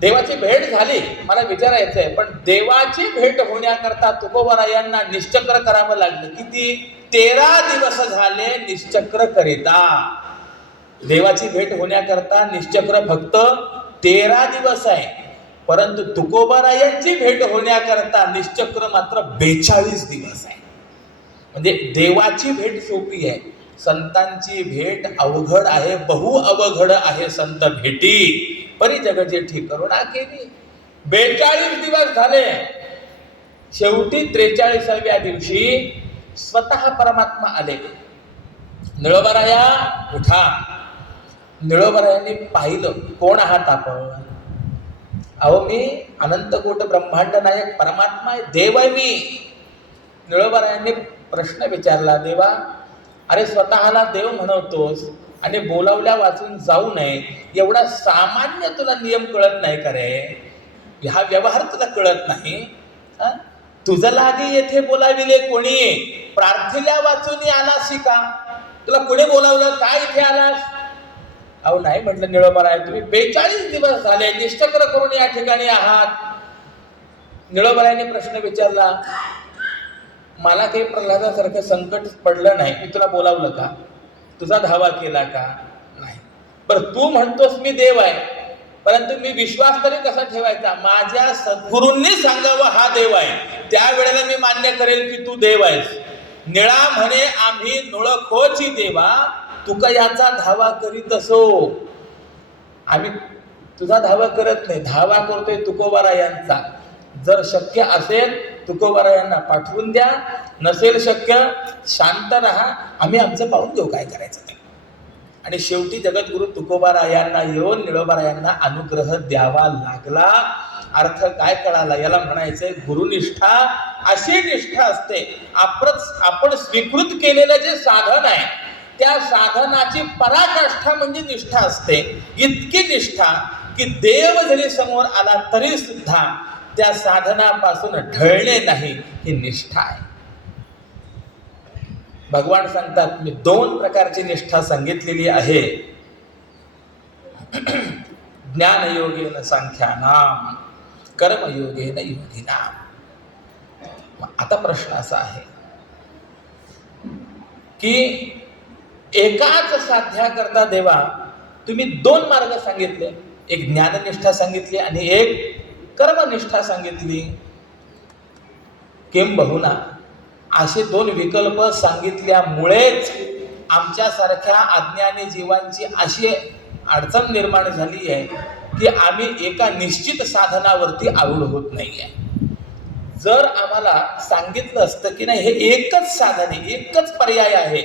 देवाची भेट झाली. मला विचारायचंय, पण देवाची भेट होण्याकरता तुकोबारायांना निश्चक्र करावं लागलं. किती? 13 दिवस झाले निश्चक्र करिता. देवाची भेट होण्याकरता निश्चक्र फक्त 13 दिवस आहे, परंतु तुकोबारायांची भेट होण्याकरता निश्चक्र मात्र 42 दिवस आहे. म्हणजे देवाची भेट सोपी आहे, संतांची भेट अवघड आहे, बहु अवघड आहे संत भेटी. परी जग जेठी करुणा केली. 42 दिवस झाले. शेवटी 43व्या दिवशी स्वतः परमात्मा आले. निळोबाराया उठा. निळोबारायांनी पाहिलं, कोण आहात आपण? अहो मी अनंतकोट ब्रह्मांड नायक परमात्मा आहे, देव आहे मी. निळोबारायांनी प्रश्न विचारला, देवा अरे स्वतःला देव म्हणवतोस आणि बोलावल्या वाचून जाऊ नये एवढा सामान्य तुला नियम कळत नाही का रे? हा व्यवहार तुला कळत नाही? तुझं लागे येथे बोलाविले कोणी, प्रार्थील्या वाचून आलास का? तुला कोणी बोलावलं, काय इथे आलास? अहो नाही म्हटलं निळोबाराय, तुम्ही 42 दिवस झाले निश्चक्र करून या ठिकाणी आहात. निळोबारायांनी प्रश्न विचारला, मला काही प्रल्हादासारखं संकट पडलं नाही, मी तुला बोलावलं का? तुझा धावा केला का? नाही. बरं तू म्हणतोस मी देव आहे, परंतु मी विश्वास तरी कसा ठेवायचा? माझ्या सद्गुरूंनी सांगावं हा देव आहे, त्यावेळेला मी मान्य करेल की तू देव आहेस. निळा म्हणे आम्ही नुळखोची देवा, तुका याचा धावा करीत असो. आम्ही तुझा धावा करत नाही, धावा करतोय तुकोबारायांचा. जर शक्य असेल तुकोबारायांना पाठवून द्या, नसेल शक्य शांत राहा, आम्ही आमचं पाहून घेऊ काय करायचं ते. आणि शेवटी जगद्गुरु तुकोबारायांना येऊन निळोबारायांना अनुग्रह द्यावा लागला. अर्थ काय कळाला? याला म्हणायचंय गुरुनिष्ठा. अशी निष्ठा असते, आपण स्वीकृत केलेलं जे साधन आहे त्या साधनाची पराकाष्ठा म्हणजे निष्ठा असते. इतकी निष्ठा की देव जरी समोर आला तरी सुद्धा त्या साधनापासून ढळणे नाही, ही निष्ठा आहे. भगवान सांगतात, मी 2 प्रकारची निष्ठा सांगितलेली आहे. ज्ञानयोगेन सांख्यानाम, कर्मयोगेन योगिनाम. आता प्रश्न असा आहे की एकाच साध्याकरता देवा तुम्ही 2 मार्ग सांगितले, एक ज्ञाननिष्ठा सांगितली आणि एक कर्मनिष्ठा सांगितली. किंबहुना असे 2 विकल्प सांगितल्यामुळेच आमच्यासारख्या अज्ञानी जीवांची अशी अडचण निर्माण झाली आहे की आम्ही एका निश्चित साधनावरती आरूढ होत नाहीये. जर आम्हाला सांगितलं असतं की नाही हे एकच साधन आहे, एकच पर्याय आहे,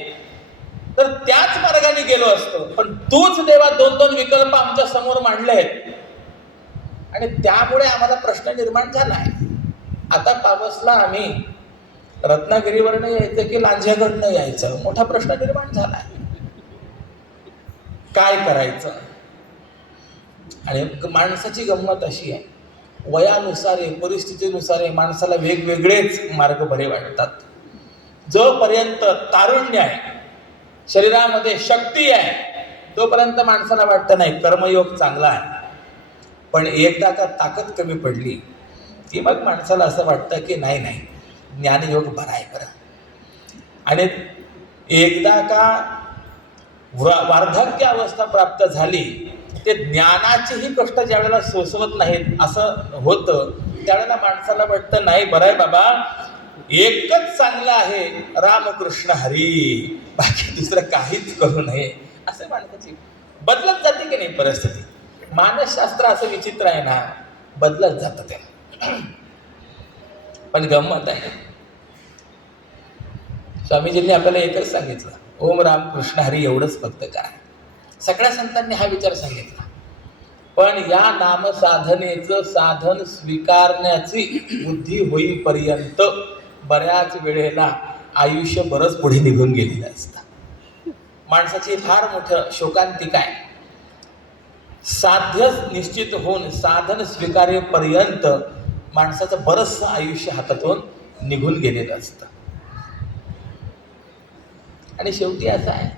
तर त्याच मार्गाने गेलो असतो. पण तूच देवा 2-2 विकल्प आमच्या समोर मांडले आहेत आणि त्यामुळे आम्हाला प्रश्न निर्माण झाला आहे. आता पावसला आम्ही रत्नागिरीवरनं यायचं की लांज्याकडनं यायचं, मोठा प्रश्न निर्माण झाला आहे. काय करायचं? आणि माणसाची गंमत अशी आहे, वयानुसार परिस्थितीनुसार माणसाला वेगवेगळेच मार्ग बरे वाटतात. जोपर्यंत तारुण्य आहे, शरीरामध्ये शक्ती आहे, तोपर्यंत माणसाला वाटतं नाही कर्मयोग चांगला आहे. पण एकदा का ताकद कमी पडली की मग माणसाला असं वाटतं की नाही नाही ज्ञानयोग बरा आहे बरं. आणि एकदा का वार्धक्य अवस्था प्राप्त झाली, ते ज्ञानाचेही कष्ट ज्या वेळेला सोसवत नाहीत असं होतं, त्यावेळेला माणसाला वाटतं नाही बरं आहे बाबा, एकच चांगलं आहे रामकृष्ण हरी, बाकी दुसरं काहीच करू नये. असं माणसाची बदलत जाते की नाही परिस्थिती. मानसशास्त्र असं विचित्र आहे ना, बदलत जातं ते. पण गंमत आहे, स्वामीजींनी आपल्याला एकच सांगितलं, ओम राम कृष्ण हरी एवढंच फक्त काय. सगळ्या संतांनी हा विचार सांगितला. पण या नामसाधनेचं साधन स्वीकारण्याची बुद्धी होईपर्यंत बऱ्याच वेळेला आयुष्य बरंच पुढे निघून गेलेलं असतं. माणसाची फार मोठं शोकांतिका आहे. साध्य निश्चित होऊन साधन स्वीकारेपर्यंत माणसाचं बरंचसं आयुष्य हातातून निघून गेलेलं असतं. आणि शेवटी असं आहे,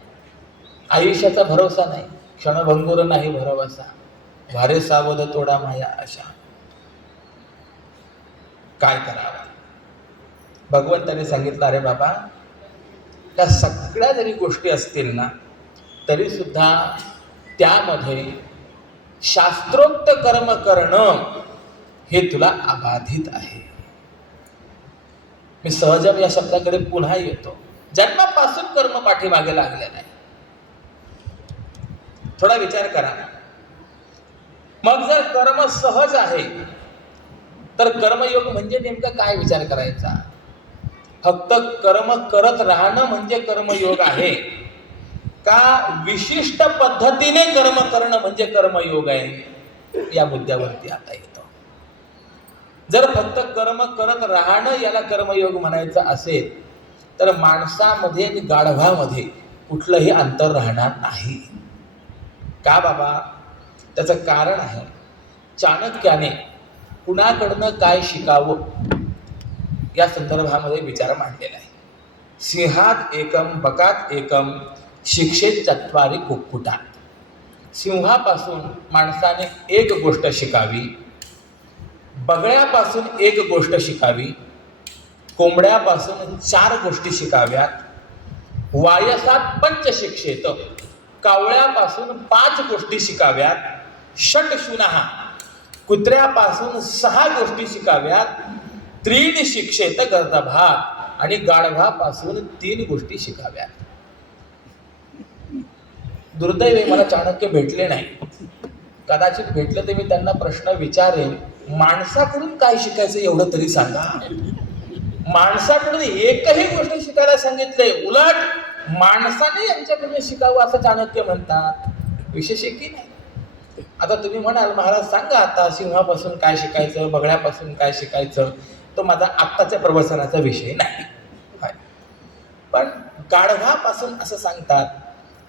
आयुष्याचा भरोसा नाही, क्षणभंगुर नाही भरवसा, वारे सावध तोडा माया अशा. काय करावं? भगवंताने सांगितलं, अरे बाबा, त्या सगळ्या जरी गोष्टी असतील ना, तरी सुद्धा त्यामध्ये शास्त्रोक्त कर्म करणं हे तुला अबाधित आहे. मी सहजम या शब्दाकडे पुन्हा येतो. जन्मापासून कर्म पाठीमागे लागले नाही. थोडा विचार करा. मग जर कर्म सहज आहे तर कर्मयोग म्हणजे नेमका काय विचार करायचा? फक्त कर्म करत राहणं म्हणजे कर्मयोग आहे का विशिष्ट पद्धतीने कर्म करणं म्हणजे कर्मयोग आहे? या मुद्द्यावरती आता येतो. जर फक्त कर्म करत राहणं याला कर्मयोग म्हणायचं असेल तर माणसामध्ये आणि गाढवामध्ये कुठलंही अंतर राहणार नाही. का बाबा? त्याचं कारण आहे, चाणक्याने कुणाकडनं काय शिकावं या संदर्भामध्ये विचार मांडलेला आहे. सिंहात एकम बकात एकम शिक्षेत चत्वारी कुक्कुटात. सिंहापासून माणसाने एक गोष्ट शिकावी, बगळ्यापासून एक गोष्ट शिकावी, कोंबड्यापासून 4 गोष्टी शिकाव्यात, वायसात पंचशिक्षेत कावळ्यापासून 5 गोष्टी शिकाव्यात, षटशुनः कुत्र्यापासून 6 गोष्टी शिकाव्यात, त्रीण शिक्षेत गर्दभात आणि गाढवापासून 3 गोष्टी शिकाव्यात. दुर्दैवी मला चाणक्य भेटले नाही. कदाचित भेटलं तर मी त्यांना प्रश्न विचारेन, माणसाकडून काय शिकायचं एवढं तरी सांगा. माणसाकडून एकही गोष्ट शिकायला सांगितलंय, उलट माणसाने यांच्याकडून शिकावं असं चाणक्य म्हणतात. विशेष की नाही. आता तुम्ही म्हणाल, महाराज सांगा आता सिंहापासून काय शिकायचं, बगळ्यापासून काय शिकायचं. तो माझा आत्ताच्या प्रवचनाचा विषय नाही. पण गाढवापासून असं सांगतात,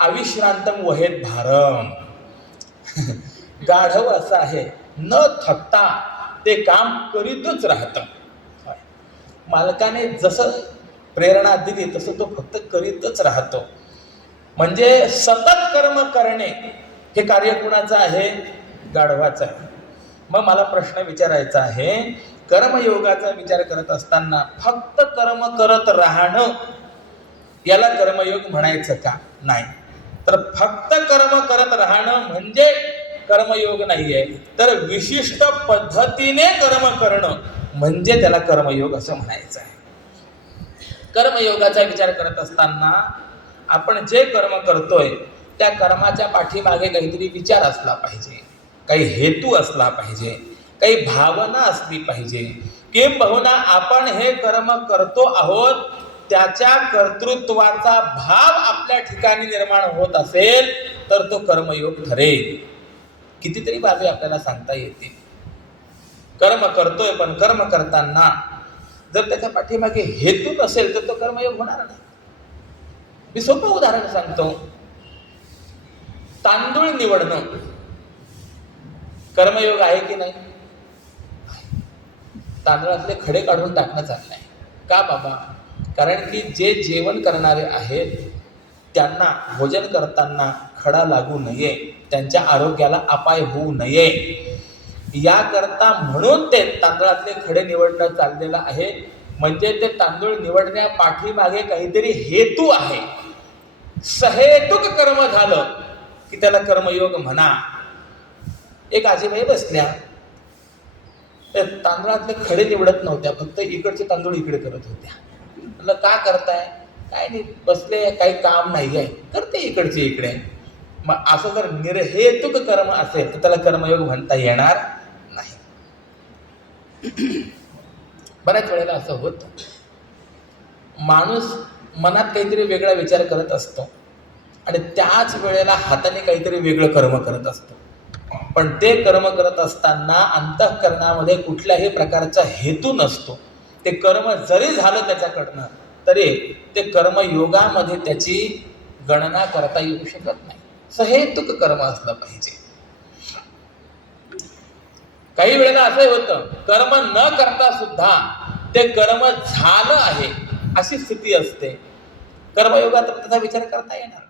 अविश्रांतम वहेत भारम. गाढव असं आहे, न थकता ते काम करीतच राहतं. मालकाने जसं प्रेरणा दिली तसं तो फक्त करीतच राहतो. म्हणजे सतत कर्म करणे हे कार्य कुणाचं आहे? गाढवाचं आहे. मग मला प्रश्न विचारायचा आहे, कर्मयोगाचा विचार करत असताना फक्त कर्म करत राहणं याला कर्मयोग म्हणायचं का? नाही. तर फक्त कर्म करत राहणं म्हणजे कर्मयोग नाहीये, तर विशिष्ट पद्धतीने कर्म करणं म्हणजे त्याला कर्मयोग असं म्हणायचं आहे. कर्मयोगाचा विचार करत असताना आपण जे कर्म करतोय त्या कर्माच्या पाठीमागे काहीतरी विचार असला पाहिजे, काही हेतू असला पाहिजे, काही भावना असली पाहिजे. किंबहुना आपण हे कर्म करतो आहोत त्याच्या कर्तृत्वाचा भाव आपल्या ठिकाणी निर्माण होत असेल तर तो कर्मयोग ठरेल. कितीतरी बाबी आपल्याला सांगता येतील. कर्म करतोय, पण कर्म करताना जर त्याच्या पाठीमागे हेतू नसेल तर तो कर्मयोग होणार नाही. मी सोपं उदाहरण सांगतो. तांदूळ निवडणं कर्मयोग आहे की नाही? तांदळातले खडे काढून टाकणं चाललंय का बाबा? कारण की जे जेवण करणारे आहेत त्यांना भोजन करताना खडा लागू नये, त्यांच्या आरोग्याला अपाय होऊ नये, याकरता म्हणून ते तांदळातले खडे निवडणं चाललेलं आहे. म्हणजे ते तांदूळ निवडण्या पाठीमागे काहीतरी हेतू आहे. सहेतुक कर्म झालं की त्याला कर्मयोग म्हणा. एक आजीबाई बसल्या, तांदळातले खडे निवडत नव्हत्या, फक्त इकडचे तांदूळ इकडे करत होत्या. म्हटलं का करताय? काय नाही, बसले, काही काम नाही आहे, करते इकडचे इकडे. मग असं जर निर्हेतुक कर्म असेल तर त्याला कर्मयोग म्हणता येणार नाही. बऱ्याच वेळेला असं होतं, माणूस मनात काहीतरी वेगळा विचार करत असतो आणि त्याच वेळेला हाताने काहीतरी वेगळं कर्म करत असतो. पण ते कर्म करत असताना अंतःकरणामध्ये कुठल्याही प्रकारचा हेतू नसतो. ते कर्म जरी झालं त्याच्याकडनं तरी ते कर्मयोगामध्ये त्याची गणना करता येऊ शकत नाही. सहेतुक कर्म असलं पाहिजे. काही वेळेला असंही होतं, कर्म न करता सुद्धा ते कर्म झालं आहे अशी स्थिती असते. कर्मयोगात त्याचा विचार करता येणार.